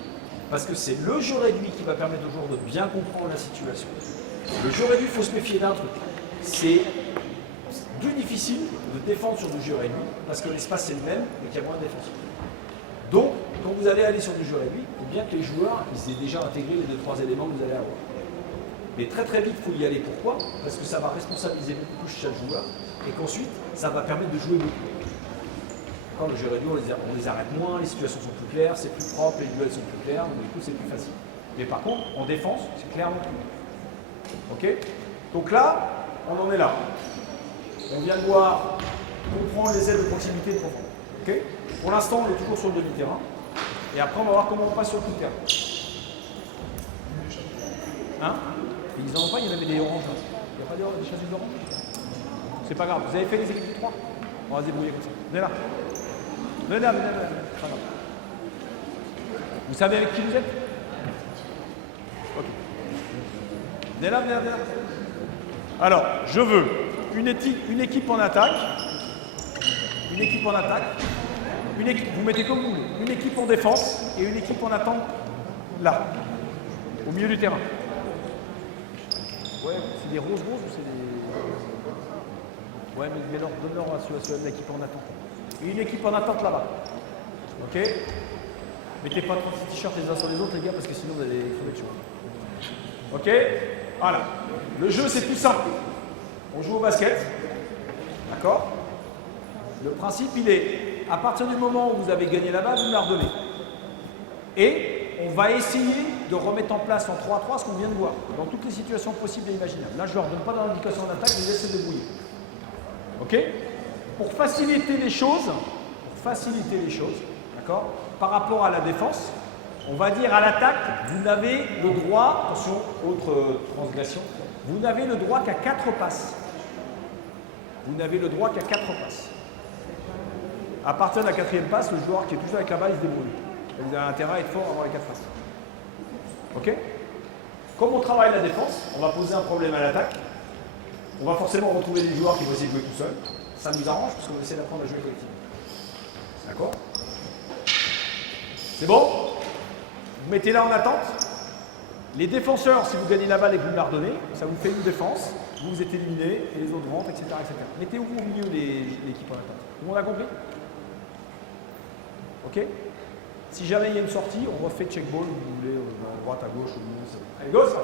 Parce que c'est le jeu réduit qui va permettre aux joueurs de bien comprendre la situation. Le jeu réduit, il faut se méfier d'un truc. C'est plus difficile de défendre sur du jeu réduit parce que l'espace est le même mais qu'il y a moins de défense. Donc, quand vous allez aller sur du jeu réduit, il faut bien que les joueurs ils aient déjà intégré les 2-3 éléments que vous allez avoir. Mais très très vite, il faut y aller. Pourquoi? Parce que ça va responsabiliser beaucoup plus chaque joueur et qu'ensuite, ça va permettre de jouer beaucoup. Quand le jeu réduit, on les arrête moins, les situations sont plus claires, c'est plus propre, les duels sont plus clairs, donc du coup c'est plus facile. Mais par contre, en défense, c'est clairement plus. Ok? Donc là, on en est là. On vient de voir comprendre les aides de proximité de profondeur. Ok? Pour l'instant, on est toujours sur le demi-terrain. Et après, on va voir comment on passe sur le coup de terrain. Hein? Et ils n'en ont pas, il y en avait des oranges là. Il n'y a pas des chasubles d'orange? C'est pas grave. Vous avez fait les équipes de 3? On va se débrouiller comme ça. Venez là. Venez là, venez là, venez là. Pas grave. Vous savez avec qui vous êtes? Ok. Venez là, venez là, venez là. Alors, je veux une équipe en attaque. Une équipe en attaque. Vous mettez comme vous voulez. Une équipe en défense et une équipe en attente là. Au milieu du terrain. Ouais, c'est des roses ou c'est des. Ouais, mais donne-leur à l'équipe en attente. Et une équipe en attente là-bas. Ok? Mettez pas 36 t-shirts les uns sur les autres, les gars, parce que sinon vous allez crever de chaud. Ok? Voilà. Le jeu, c'est plus simple. On joue au basket. D'accord? Le principe, il est, à partir du moment où vous avez gagné la balle, vous me la redonnez. Et on va essayer de remettre en place en 3-3 ce qu'on vient de voir, dans toutes les situations possibles et imaginables. Là, je ne leur donne pas d'indication d'attaque, je les laisse se débrouiller. Ok? Pour faciliter les choses, d'accord, par rapport à la défense, on va dire à l'attaque, vous n'avez le droit, attention, autre transgression, vous n'avez le droit qu'à 4 passes. Vous n'avez le droit qu'à 4 passes. À partir de la 4e passe, le joueur qui est toujours avec la balle, il se débrouille. Vous avez intérêt à être fort à avoir les 4 passes. Ok? Comme on travaille la défense, on va poser un problème à l'attaque. On va forcément retrouver des joueurs qui vont essayer de jouer tout seuls. Ça nous arrange parce qu'on va essayer d'apprendre à jouer collectivement. D'accord? C'est bon? Vous mettez là en attente. Les défenseurs, si vous gagnez la balle et que vous me la redonnez, ça vous fait une défense, vous êtes éliminé et les autres rentrent, etc. etc. Mettez-vous au milieu de l'équipe en attente. Tout le monde a compris? Ok? Si jamais il y a une sortie, on refait check ball, vous voulez, à droite, à gauche, au milieu. Allez, go, ça!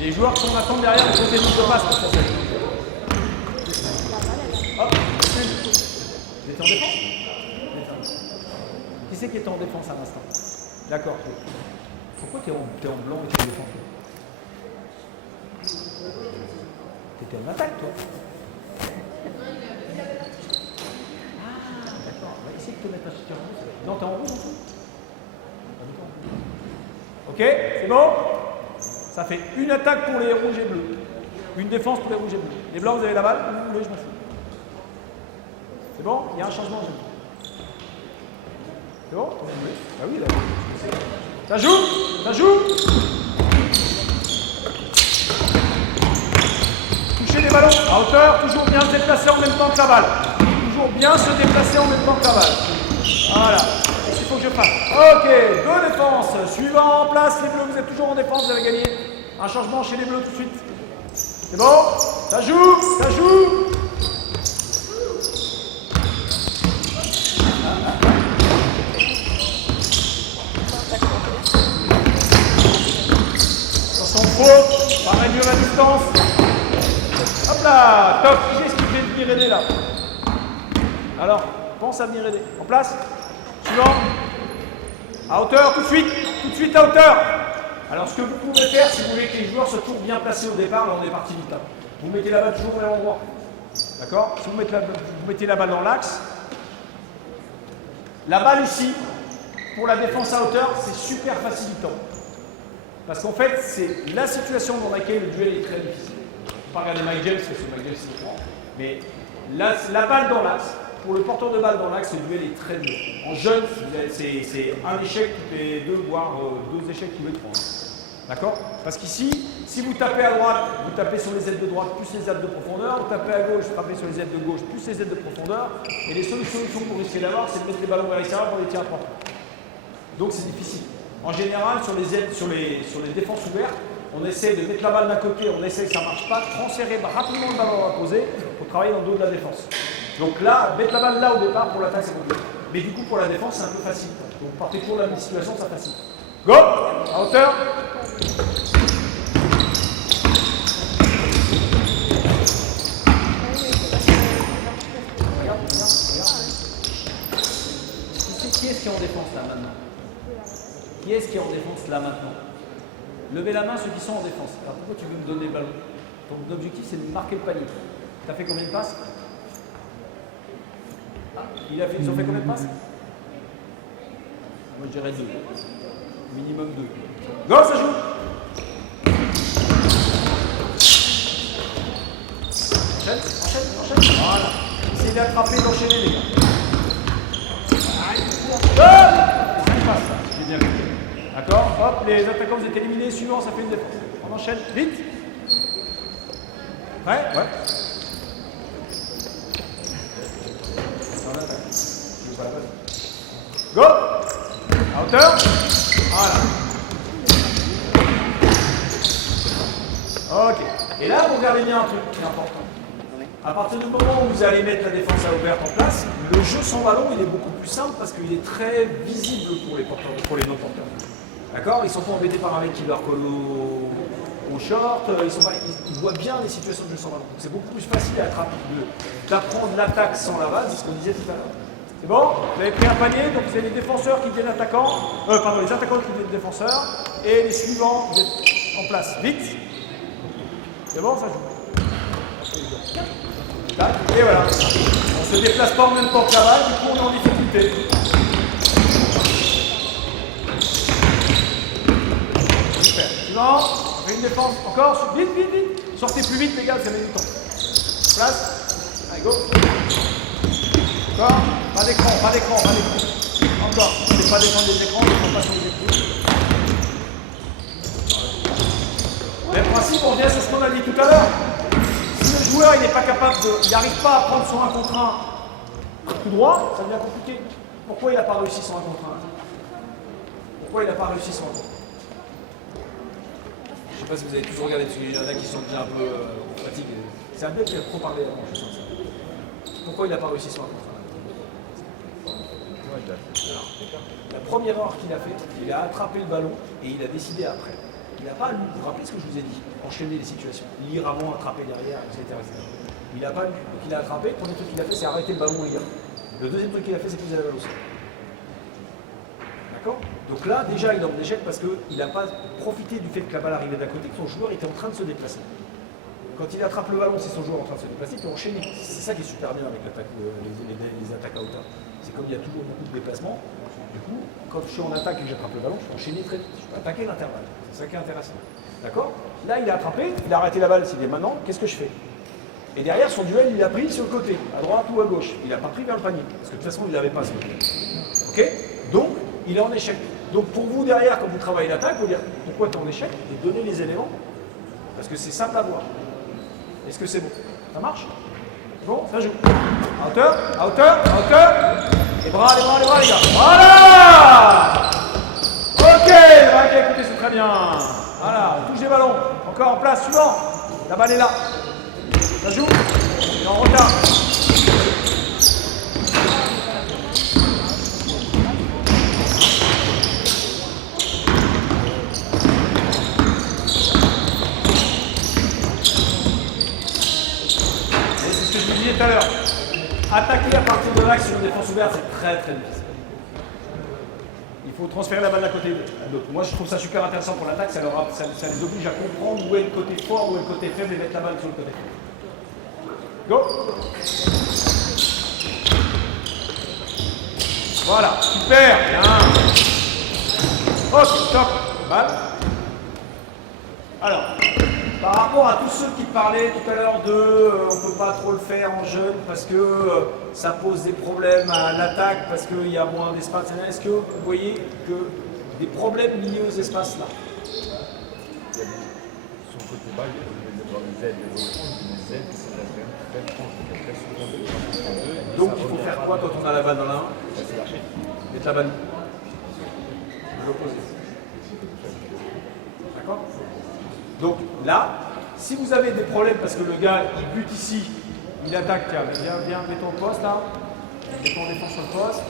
Les joueurs qui sont en attente derrière, vous comptez tout de passe pour ça. Hop, vous étiez en défense? Qui c'est qui était en défense à l'instant? D'accord. Pourquoi t'es en blanc et tu défends? T'étais en attaque, toi? Ah, d'accord. On va essayer de te mettre un shooter en rouge. Non, t'es en rouge en tout. Ok, c'est bon? Ça fait une attaque pour les rouges et bleus. Une défense pour les rouges et bleus. Les blancs, vous avez la balle? Vous voulez, je m'en fous. C'est bon? Il y a un changement en jeu. C'est bon? Ah oui, là. Ça joue? Ça joue? Toucher les ballons à hauteur, toujours bien se déplacer en même temps que la balle. Toujours bien se déplacer en même temps que la balle. Voilà. C'est ce qu'il faut que je fasse. Ok, 2 défenses. Suivant en place, les bleus, vous êtes toujours en défense, vous avez gagné. Un changement chez les bleus tout de suite. C'est bon? Ça joue? Ça joue? Attention, faute. On va réduire la distance. Hop là, top. Qui est-ce qui fait venir aider là? Alors, pense à venir aider. En place? Suivant. À hauteur, tout de suite à hauteur. Alors ce que vous pouvez faire, si vous voulez que les joueurs soient toujours bien placés au départ, là on est parti vite là. Vous mettez la balle toujours au même endroit. D'accord? Si vous mettez la balle dans l'axe, la balle ici, pour la défense à hauteur, c'est super facilitant. Parce qu'en fait, c'est la situation dans laquelle le duel est très difficile. On ne va pas regarder Mike James, parce que Mike James c'est grand. Mais la balle dans l'axe, pour le porteur de balle dans l'axe, le duel est très dur. En jeune, c'est un échec tous les 2, voire 2 échecs tous les 3. D'accord? Parce qu'ici, si vous tapez à droite, vous tapez sur les aides de droite plus les aides de profondeur, vous tapez à gauche, vous tapez sur les aides de gauche plus les aides de profondeur, et les solutions que vous risquez d'avoir, c'est de mettre les ballons vers l'extérieur pour les tirs à 3 points. Donc c'est difficile. En général, sur les défenses ouvertes, on essaie de mettre la balle d'un côté, on essaie que ça ne marche pas, transférer rapidement le ballon à poser pour travailler dans le dos de la défense. Donc là, mettre la balle là au départ pour l'attaque, c'est compliqué. Mais du coup, pour la défense, c'est un peu facile. Donc partez toujours de la même situation, ça facile. Go! À hauteur! Qui est-ce qui est en défense là maintenant? Qui est-ce qui est en défense là maintenant? Levez la main ceux qui sont en défense. Alors pourquoi tu veux me donner le ballon? Ton objectif c'est de marquer le panier. Tu as fait combien de passes? Ils ont fait combien de passes? Moi je dirais 2. Minimum 2. Go, ça joue! Enchaîne. Voilà. Essayez d'attraper, d'enchaîner les gars. J'ai bien compris. D'accord? Hop, les attaquants vous êtes éliminés. Suivant, ça fait une défense. On enchaîne. Vite! Ouais. On attaque. Je veux pas la balle. Go! À hauteur. Voilà. Ok. Et là, vous regardez bien un truc qui est important. À partir du moment où vous allez mettre la défense à ouverte en place, le jeu sans ballon il est beaucoup plus simple parce qu'il est très visible pour les porteurs, pour les non-porteurs. D'accord? Ils sont pas embêtés par un mec qui leur colle au short, ils voient bien les situations de jeu sans ballon. Donc c'est beaucoup plus facile d'apprendre l'attaque sans la balle, c'est ce qu'on disait tout à l'heure. C'est bon? Vous avez pris un panier, donc c'est les défenseurs qui deviennent attaquants, pardon, les attaquants qui deviennent défenseurs, et les suivants, vous êtes en place. Vite! C'est bon, ça joue. Tac, et voilà. On se déplace pas en même temps que la balle, du coup on est en difficulté. Super. Suivant, on fait une défense. Encore, vite, vite, vite. Sortez plus vite les gars, ça met du temps. Place. Allez, go. Encore. Pas d'écran, pas d'écran, pas d'écran. Encore. C'est pas descendre des écrans, ils ne sont pas sur les épaules. Même principe, on revient sur ce qu'on a dit tout à l'heure. Si le joueur il n'est pas capable il n'arrive pas à prendre son 1 contre 1 tout droit, ça devient compliqué. Pourquoi il n'a pas réussi son 1 contre 1? Pourquoi il n'a pas réussi son 1 contre 1? Je ne sais pas si vous avez tous regardé, parce qu'il y en a qui sont déjà un peu fatigués. C'est un peu qui a trop parlé avant, je sens ça. Pourquoi il n'a pas réussi son 1 contre 1? La première erreur qu'il a faite, il a attrapé le ballon et il a décidé après. Il n'a pas lu, vous vous rappelez ce que je vous ai dit, enchaîner les situations, lire avant, attraper derrière, etc. Il n'a pas lu, donc il a attrapé, le premier truc qu'il a fait c'est arrêter le ballon et lire. Le deuxième truc qu'il a fait c'est poser la balle au sol. D'accord? Donc là déjà il est en échec parce qu'il n'a pas profité du fait que la balle arrivait d'à côté, que son joueur était en train de se déplacer. Quand il attrape le ballon, c'est son joueur en train de se déplacer, il peut enchaîner. C'est ça qui est super bien avec l'attaque, les attaques à hauteur. C'est comme il y a toujours beaucoup de déplacements. Du coup, quand je suis en attaque et que j'attrape le ballon, je peux enchaîner très vite. Je peux attaquer l'intervalle. C'est ça qui est intéressant. D'accord? Là, il a attrapé, il a arrêté la balle. S'il est maintenant, qu'est-ce que je fais? Et derrière, son duel, il a pris sur le côté, à droite ou à gauche. Il n'a pas pris vers le panier. Parce que de toute façon, il n'avait pas ce côté. Ok? Donc, il est en échec. Donc, pour vous, derrière, quand vous travaillez l'attaque, vous dire pourquoi tu es en échec et donner les éléments. Parce que c'est simple à voir. Est-ce que c'est bon? Ça marche? Bon, ça joue. À hauteur, à hauteur, à hauteur. Les bras, les bras, les bras, les gars. Voilà! Ok, écoutez, c'est très bien. Voilà, on touche les ballons. Encore en place, suivant. La balle est là. Ça joue. Il est en retard. Et c'est ce que je vous disais tout à l'heure. Attaquer à partir de l'axe sur une défense ouverte, c'est très très difficile. Il faut transférer la balle d'un côté à l'autre. Moi, je trouve ça super intéressant pour l'attaque. Ça les oblige à comprendre où est le côté fort, où est le côté faible et mettre la balle sur le côté faible. Go! Voilà, super, bien. Ok, stop. Balle. Alors, par rapport à tous ceux qui parlaient tout à l'heure de on ne peut pas trop le faire en jeune parce que ça pose des problèmes à l'attaque, parce qu'il y a moins d'espace, est-ce que vous voyez que des problèmes liés aux espaces là? Sur le côté bas, il y a des aides, des aides qui sont très proches. Donc il faut faire quoi quand on a la balle dans la main? Mettre la balle de l'opposé. D'accord? Donc là, si vous avez des problèmes parce que le gars il bute ici, il attaque, tiens, viens, mettons le poste là, mettons en défense sur le poste,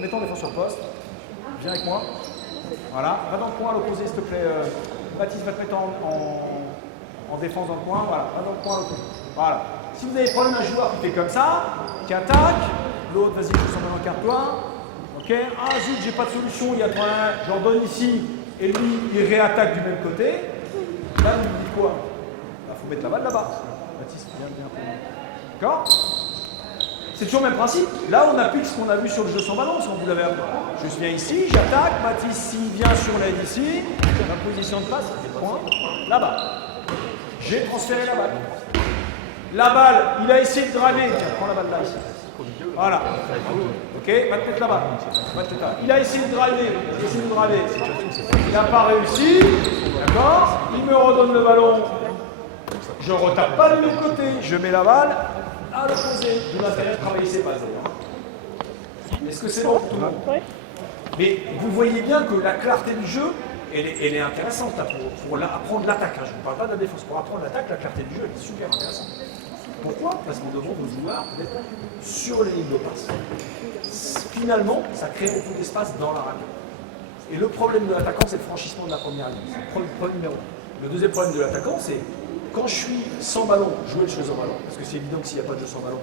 mettons en défense sur le poste, viens avec moi, voilà, va dans le coin à l'opposé s'il te plaît, Baptiste va te mettre en défense dans le coin, voilà, va dans le coin à l'opposé, voilà. Si vous avez des problèmes, un joueur qui fait comme ça, qui attaque, l'autre, vas-y, je sens maintenant carte-toi, ok, ah zut, j'ai pas de solution, il y a problème, j'en donne ici, et lui, il réattaque du même côté. Là, vous me dites quoi? Il faut mettre la balle là-bas. Baptiste, viens. D'accord? C'est toujours le même principe. Là, on applique ce qu'on a vu sur le jeu sans ballon, si on vous l'avait appris. Je viens ici, j'attaque. Baptiste, s'il vient sur l'aide ici, ma position de passe, c'est le point. Là-bas. J'ai transféré la balle. La balle, il a essayé de driver. Tiens, prends la balle là, ici. Voilà. Ok, va te mettre là-bas. Il a essayé de driver. Il n'a pas réussi. D'accord? Il me redonne le ballon. Je ne retape pas de l'autre côté. Je mets la balle à l'opposé. D'où l'intérêt de travailler ses bases. Est-ce que c'est bon tout le monde? Mais vous voyez bien que la clarté du jeu, elle est intéressante là, pour apprendre l'attaque. Je ne vous parle pas de la défense. Pour apprendre l'attaque, la clarté du jeu, elle est super intéressante. Pourquoi? Parce qu'on demande aux joueurs d'être sur les lignes de passe. Finalement, ça crée beaucoup d'espace dans la raquette. Et le problème de l'attaquant, c'est le franchissement de la première ligne. C'est le problème numéro 1. Le deuxième problème de l'attaquant, c'est quand je suis sans ballon, jouer le jeu sans ballon. Parce que c'est évident que s'il n'y a pas de jeu sans ballon,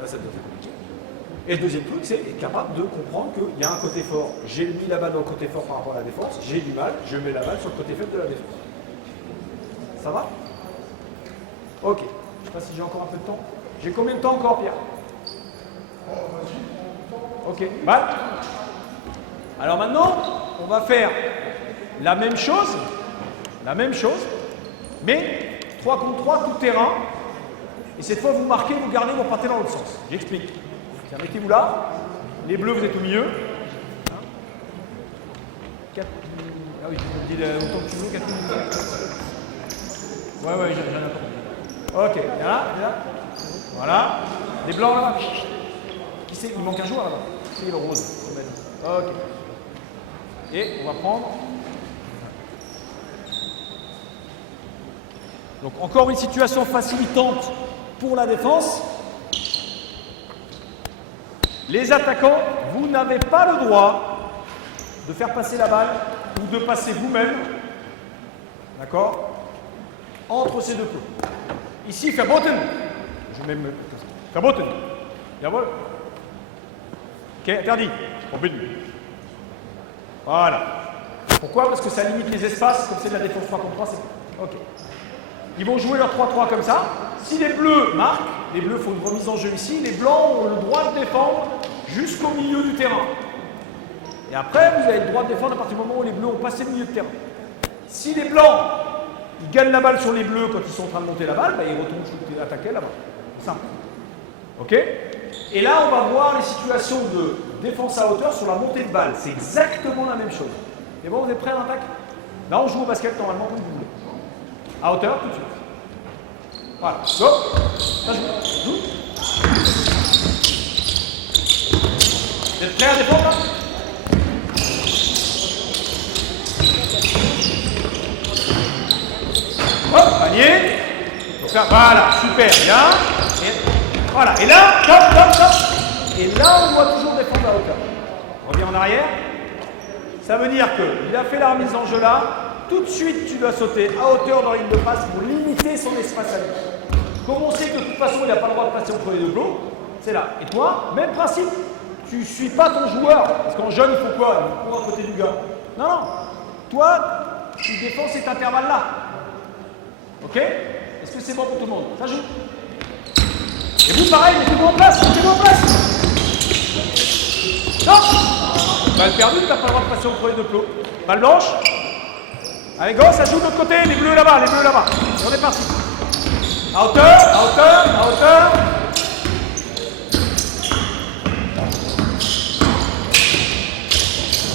là, ça devient compliqué. Et le deuxième truc, c'est être capable de comprendre qu'il y a un côté fort. J'ai mis la balle dans le côté fort par rapport à la défense, j'ai du mal, je mets la balle sur le côté faible de la défense. Ça va? Ok. Je ne sais pas si j'ai encore un peu de temps. J'ai combien de temps encore, Pierre? Ok. Balle. Alors maintenant, on va faire la même chose, mais 3 contre 3, tout terrain. Et cette fois, vous marquez, vous gardez, vous repartez dans l'autre sens. J'explique. Tiens, mettez-vous là. Les bleus, vous êtes au milieu. 4 minutes. Ah oui, tu me dis autant que tu veux, 4 minutes. Ouais, j'ai rien entendu. Ok, viens là. Voilà. Les blancs là-bas. Qui c'est? Il manque un joueur là-bas. C'est le rose. Ok. Et on va prendre. Donc encore une situation facilitante pour la défense. Les attaquants, vous n'avez pas le droit de faire passer la balle ou de passer vous-même, d'accord, entre ces deux plots. Ici, verboten. Je vais même verboten. Jawohl. Ok, interdit. Forbidden. Voilà. Pourquoi? Parce que ça limite les espaces, comme c'est de la défense 3 contre 3, c'est... Ok. Ils vont jouer leur 3-3 comme ça. Si les bleus marquent, les bleus font une remise en jeu ici, les blancs ont le droit de défendre jusqu'au milieu du terrain. Et après, vous avez le droit de défendre à partir du moment où les bleus ont passé le milieu de terrain. Si les blancs, ils gagnent la balle sur les bleus quand ils sont en train de monter la balle, bah, ils retournent attaquer là-bas. C'est simple. Ok? Et là, on va voir les situations de défense à hauteur sur la montée de balle. C'est exactement la même chose. Et bon, vous êtes prêts à l'attaque? Là, on joue au basket normalement comme vous voulez. À hauteur, tout de suite. Voilà. Go. Ça joue. Vous êtes prêts à défendre là? Hop, panier. Donc là, voilà, super, bien. Et, voilà. Et là, top. Et là, on doit toujours défendre à hauteur. On revient en arrière. Ça veut dire qu'il a fait la remise en jeu là. Tout de suite, tu dois sauter à hauteur dans la ligne de passe pour limiter son espace à lui. Comme on sait que de toute façon, il n'a pas le droit de passer entre les deux plots, c'est là. Et toi, même principe, tu ne suis pas ton joueur. Parce qu'en jeune, il faut quoi? Il court à côté du gars. Non. Toi, tu défends cet intervalle-là. Ok? Est-ce que c'est bon pour tout le monde? Ça joue. Et vous, pareil, mettez-vous en place. Non! Balle perdue, tu n'as pas le droit de passer entre les deux plots. Balle blanche. Allez, go, ça joue de l'autre côté, les bleus là-bas. Et on est parti. À hauteur.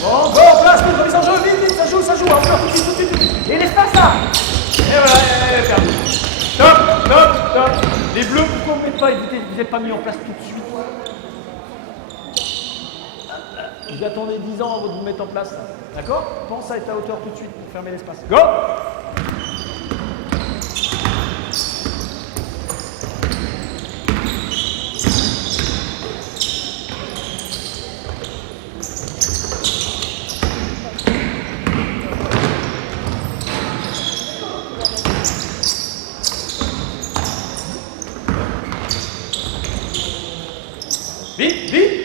Bon, go, en place, vite, remise en jeu, vite, ça joue, à hauteur, tout de suite. Et l'espace là. Et voilà, elle est perdue. Top. Les bleus, pourquoi vous ne mettez pas, vous n'êtes pas mis en place tout de suite? Vous attendez 10 ans avant de vous mettre en place. D'accord? Pense à être à hauteur tout de suite pour fermer l'espace. Go! Vite!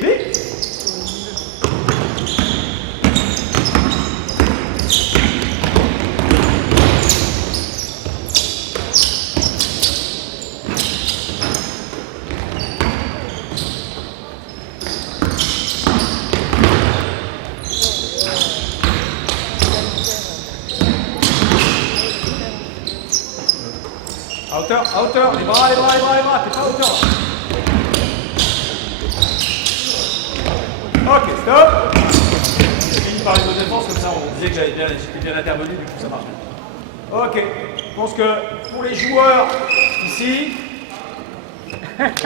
À hauteur, les bras, t'es pas à hauteur. Ok, stop. J'ai fini par les deux défenses, comme ça on disait que j'étais bien intervenu, du coup ça marche. Ok, je pense que pour les joueurs ici, merci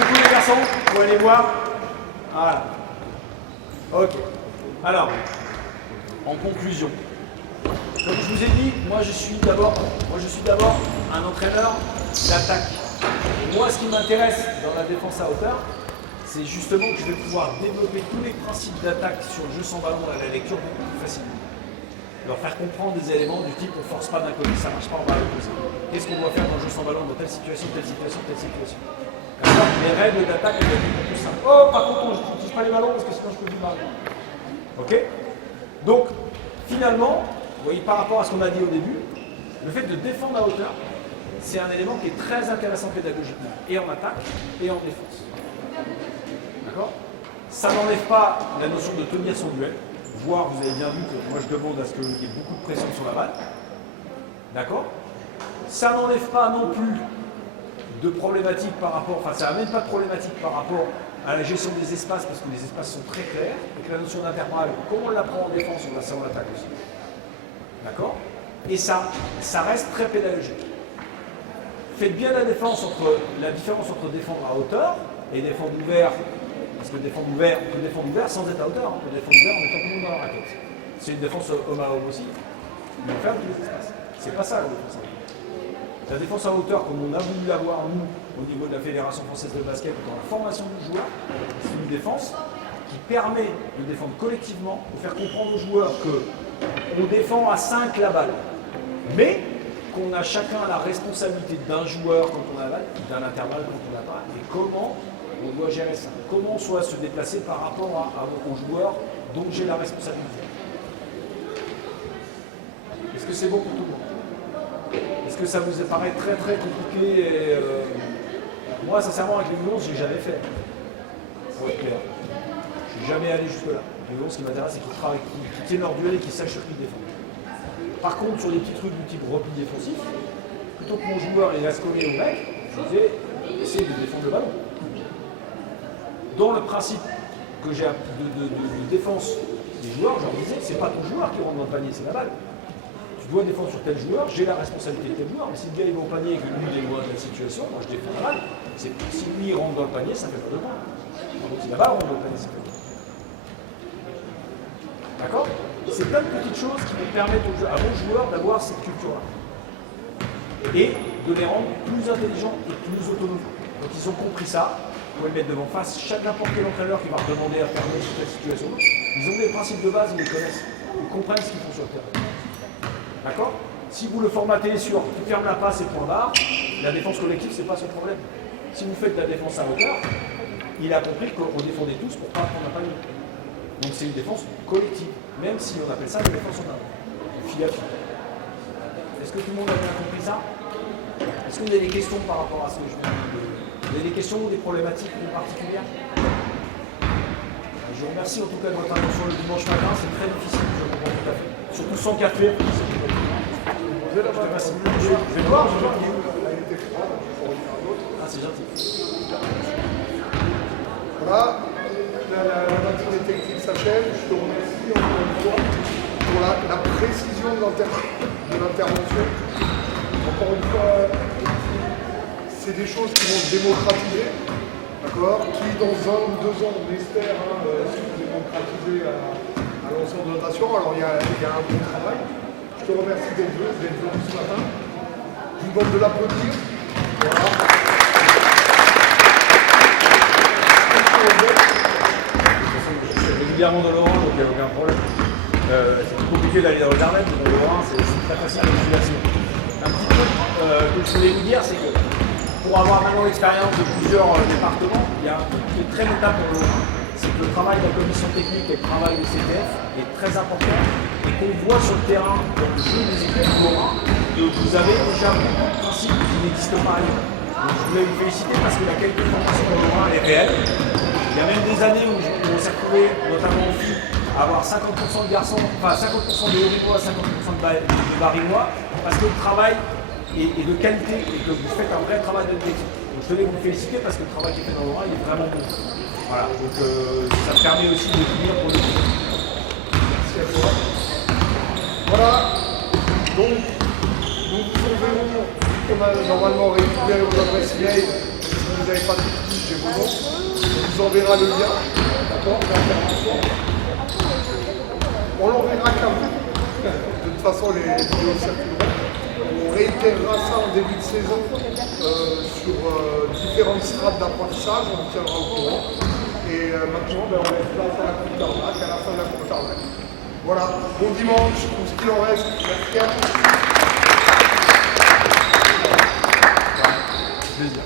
beaucoup les garçons, vous pouvez aller voir. Voilà. Ok, alors, en conclusion, Comme je vous ai dit, moi je suis d'abord un entraîneur d'attaque. Moi, ce qui m'intéresse dans la défense à hauteur, c'est justement que je vais pouvoir développer tous les principes d'attaque sur le jeu sans ballon à la lecture beaucoup plus facilement. Leur faire comprendre des éléments du type on ne force pas d'un côté, ça ne marche pas, on va à l'opposé. Qu'est-ce qu'on doit faire dans le jeu sans ballon dans telle situation, telle situation, telle situation. D'accord. Les règles d'attaque sont beaucoup plus simples. Oh, par contre, on n'utilise pas les ballons parce que sinon je peux plus marquer. Ok. Donc, finalement, vous voyez, par rapport à ce qu'on a dit au début, le fait de défendre à hauteur, c'est un élément qui est très intéressant pédagogiquement, et en attaque, et en défense. D'accord. Ça n'enlève pas la notion de tenir son duel. Voire, vous avez bien vu que moi je demande à ce qu'il y ait beaucoup de pression sur la balle. D'accord. Ça n'enlève pas non plus de problématiques par rapport, enfin ça n'amène pas de problématiques par rapport à la gestion des espaces, parce que les espaces sont très clairs, et que la notion d'intervalle, comme on l'apprend en défense, on la sait en attaque aussi. D'accord. Et ça reste très pédagogique. Faites bien la différence entre défendre à hauteur et défendre ouvert. Parce que défendre ouvert, on peut défendre ouvert sans être à hauteur, on peut défendre ouvert en mettant tout le monde dans la raquette. C'est une défense homme à homme aussi, mais on ferme tous les espaces. C'est pas ça la défense à hauteur. La défense à hauteur, comme on a voulu l'avoir nous, au niveau de la Fédération Française de Basket, dans la formation du joueur, c'est une défense qui permet de défendre collectivement, de faire comprendre aux joueurs qu'on défend à 5 la balle, mais qu'on a chacun la responsabilité d'un joueur quand on a la balle, d'un intervalle quand on n'a pas, et comment on doit gérer ça. Comment soit se déplacer par rapport aux joueurs dont j'ai la responsabilité. Est-ce que c'est bon pour tout le monde? Est-ce que ça vous paraît très très compliqué et, moi, sincèrement, avec les U11, je n'ai jamais fait. Pour être clair. Je ne suis jamais allé jusque-là. Les U11, ce qui m'intéresse, c'est qu'ils travaillent, qu'ils tiennent leur duel et qu'ils sachent ce qu'ils défendent. Par contre, sur les petits trucs du type repli défensif, plutôt que mon joueur il reste collé au mec, je disais, essayez de défendre le ballon. Dans le principe que j'ai de défense des joueurs, je leur disais, c'est pas ton joueur qui rentre dans le panier, c'est la balle. Tu dois défendre sur tel joueur, j'ai la responsabilité de tel joueur, mais si le gars il va au panier et que lui il est loin de la situation, moi je défends la balle. Si lui il rentre dans le panier, ça fait pas de points. Donc si la balle rentre dans le panier, ça fait pas de points. D'accord. C'est plein de petites choses qui me permettent à vos joueurs d'avoir cette culture-là. Et de les rendre plus intelligents et plus autonomes. Donc ils ont compris ça. Vous pouvez le mettre devant face, n'importe quel entraîneur qui va leur demander à faire cette situation. Ils ont des principes de base, ils les connaissent. Ils comprennent ce qu'ils font sur le terrain. D'accord. Si vous le formatez sur tu fermes la passe et point barre, la défense collective, c'est pas ce problème. Si vous faites la défense à hauteur, il a compris qu'on défendait tous pour pas prendre un panier. Donc c'est une défense collective, même si on appelle ça une défense en avant, fille à fille. Est-ce que tout le monde a bien compris ça? Est-ce que vous avez des questions par rapport à ce que je viens de dire? Vous avez des questions ou des problématiques particulières? Je vous remercie en tout cas de votre attention le dimanche matin, c'est très difficile, je comprends tout à fait. Surtout sans café. Je te remercie. Je vais voir, je vais voir. Ah, c'est gentil. Voilà, la matinée technique s'achève. Je te remercie encore une fois pour la précision de l'intervention. Encore une fois, c'est des choses qui vont se démocratiser, d'accord, qui dans 1 ou 2 ans, on espère, se démocratiser à l'ensemble de la nation. Alors il y a un bon travail. Je te remercie d'être venu ce matin. Je vous demande de l'applaudir. Voilà. C'est régulièrement dans Laurent, donc il n'y a aucun problème. C'est plus compliqué d'aller dans le jardin, mais dans Laurent, c'est très facile à l'utilisation. Un petit truc que je voulais vous dire, c'est que pour avoir maintenant l'expérience de plusieurs départements, il y a un truc qui est très notable pour Laurent, c'est que le travail de la commission technique et le travail du CTF est très important et qu'on voit sur le terrain, dans le jeu des équipes de Laurent, que vous avez déjà beaucoup de principes qui n'existent pas ailleurs. Donc je voulais vous féliciter parce que la qualité de formation de Laurent est réelle. Il y a même des années où on s'est retrouvé, notamment en filles, à avoir 50% de garçons, enfin 50% de Haut-Rinois, 50% de Bas-Rinois, parce que le travail est de qualité et que vous faites un vrai travail de d'équipe. Donc je tenais à vous féliciter parce que le travail qui est fait dans Laurent, il est vraiment bon. Voilà, donc ça me permet aussi de venir pour le coup. Merci à toi. Voilà, donc nous vous enverrons, comme normalement récupérer vos adresses mail, si vous n'avez pas tout dit, j'ai vos noms. On vous enverra le lien, d'accord, d'intervention. On l'enverra qu'à vous. De toute façon, les vidéos circuleront. On réitérera ça en début de saison sur différentes strates d'apprentissage, on vous tiendra au courant. Et maintenant, on laisse place à la coupe d'arnaque, à la fin de la coupe d'arnaque. Voilà, bon dimanche, pour ce qu'il en reste. Merci à tous. Plaisir.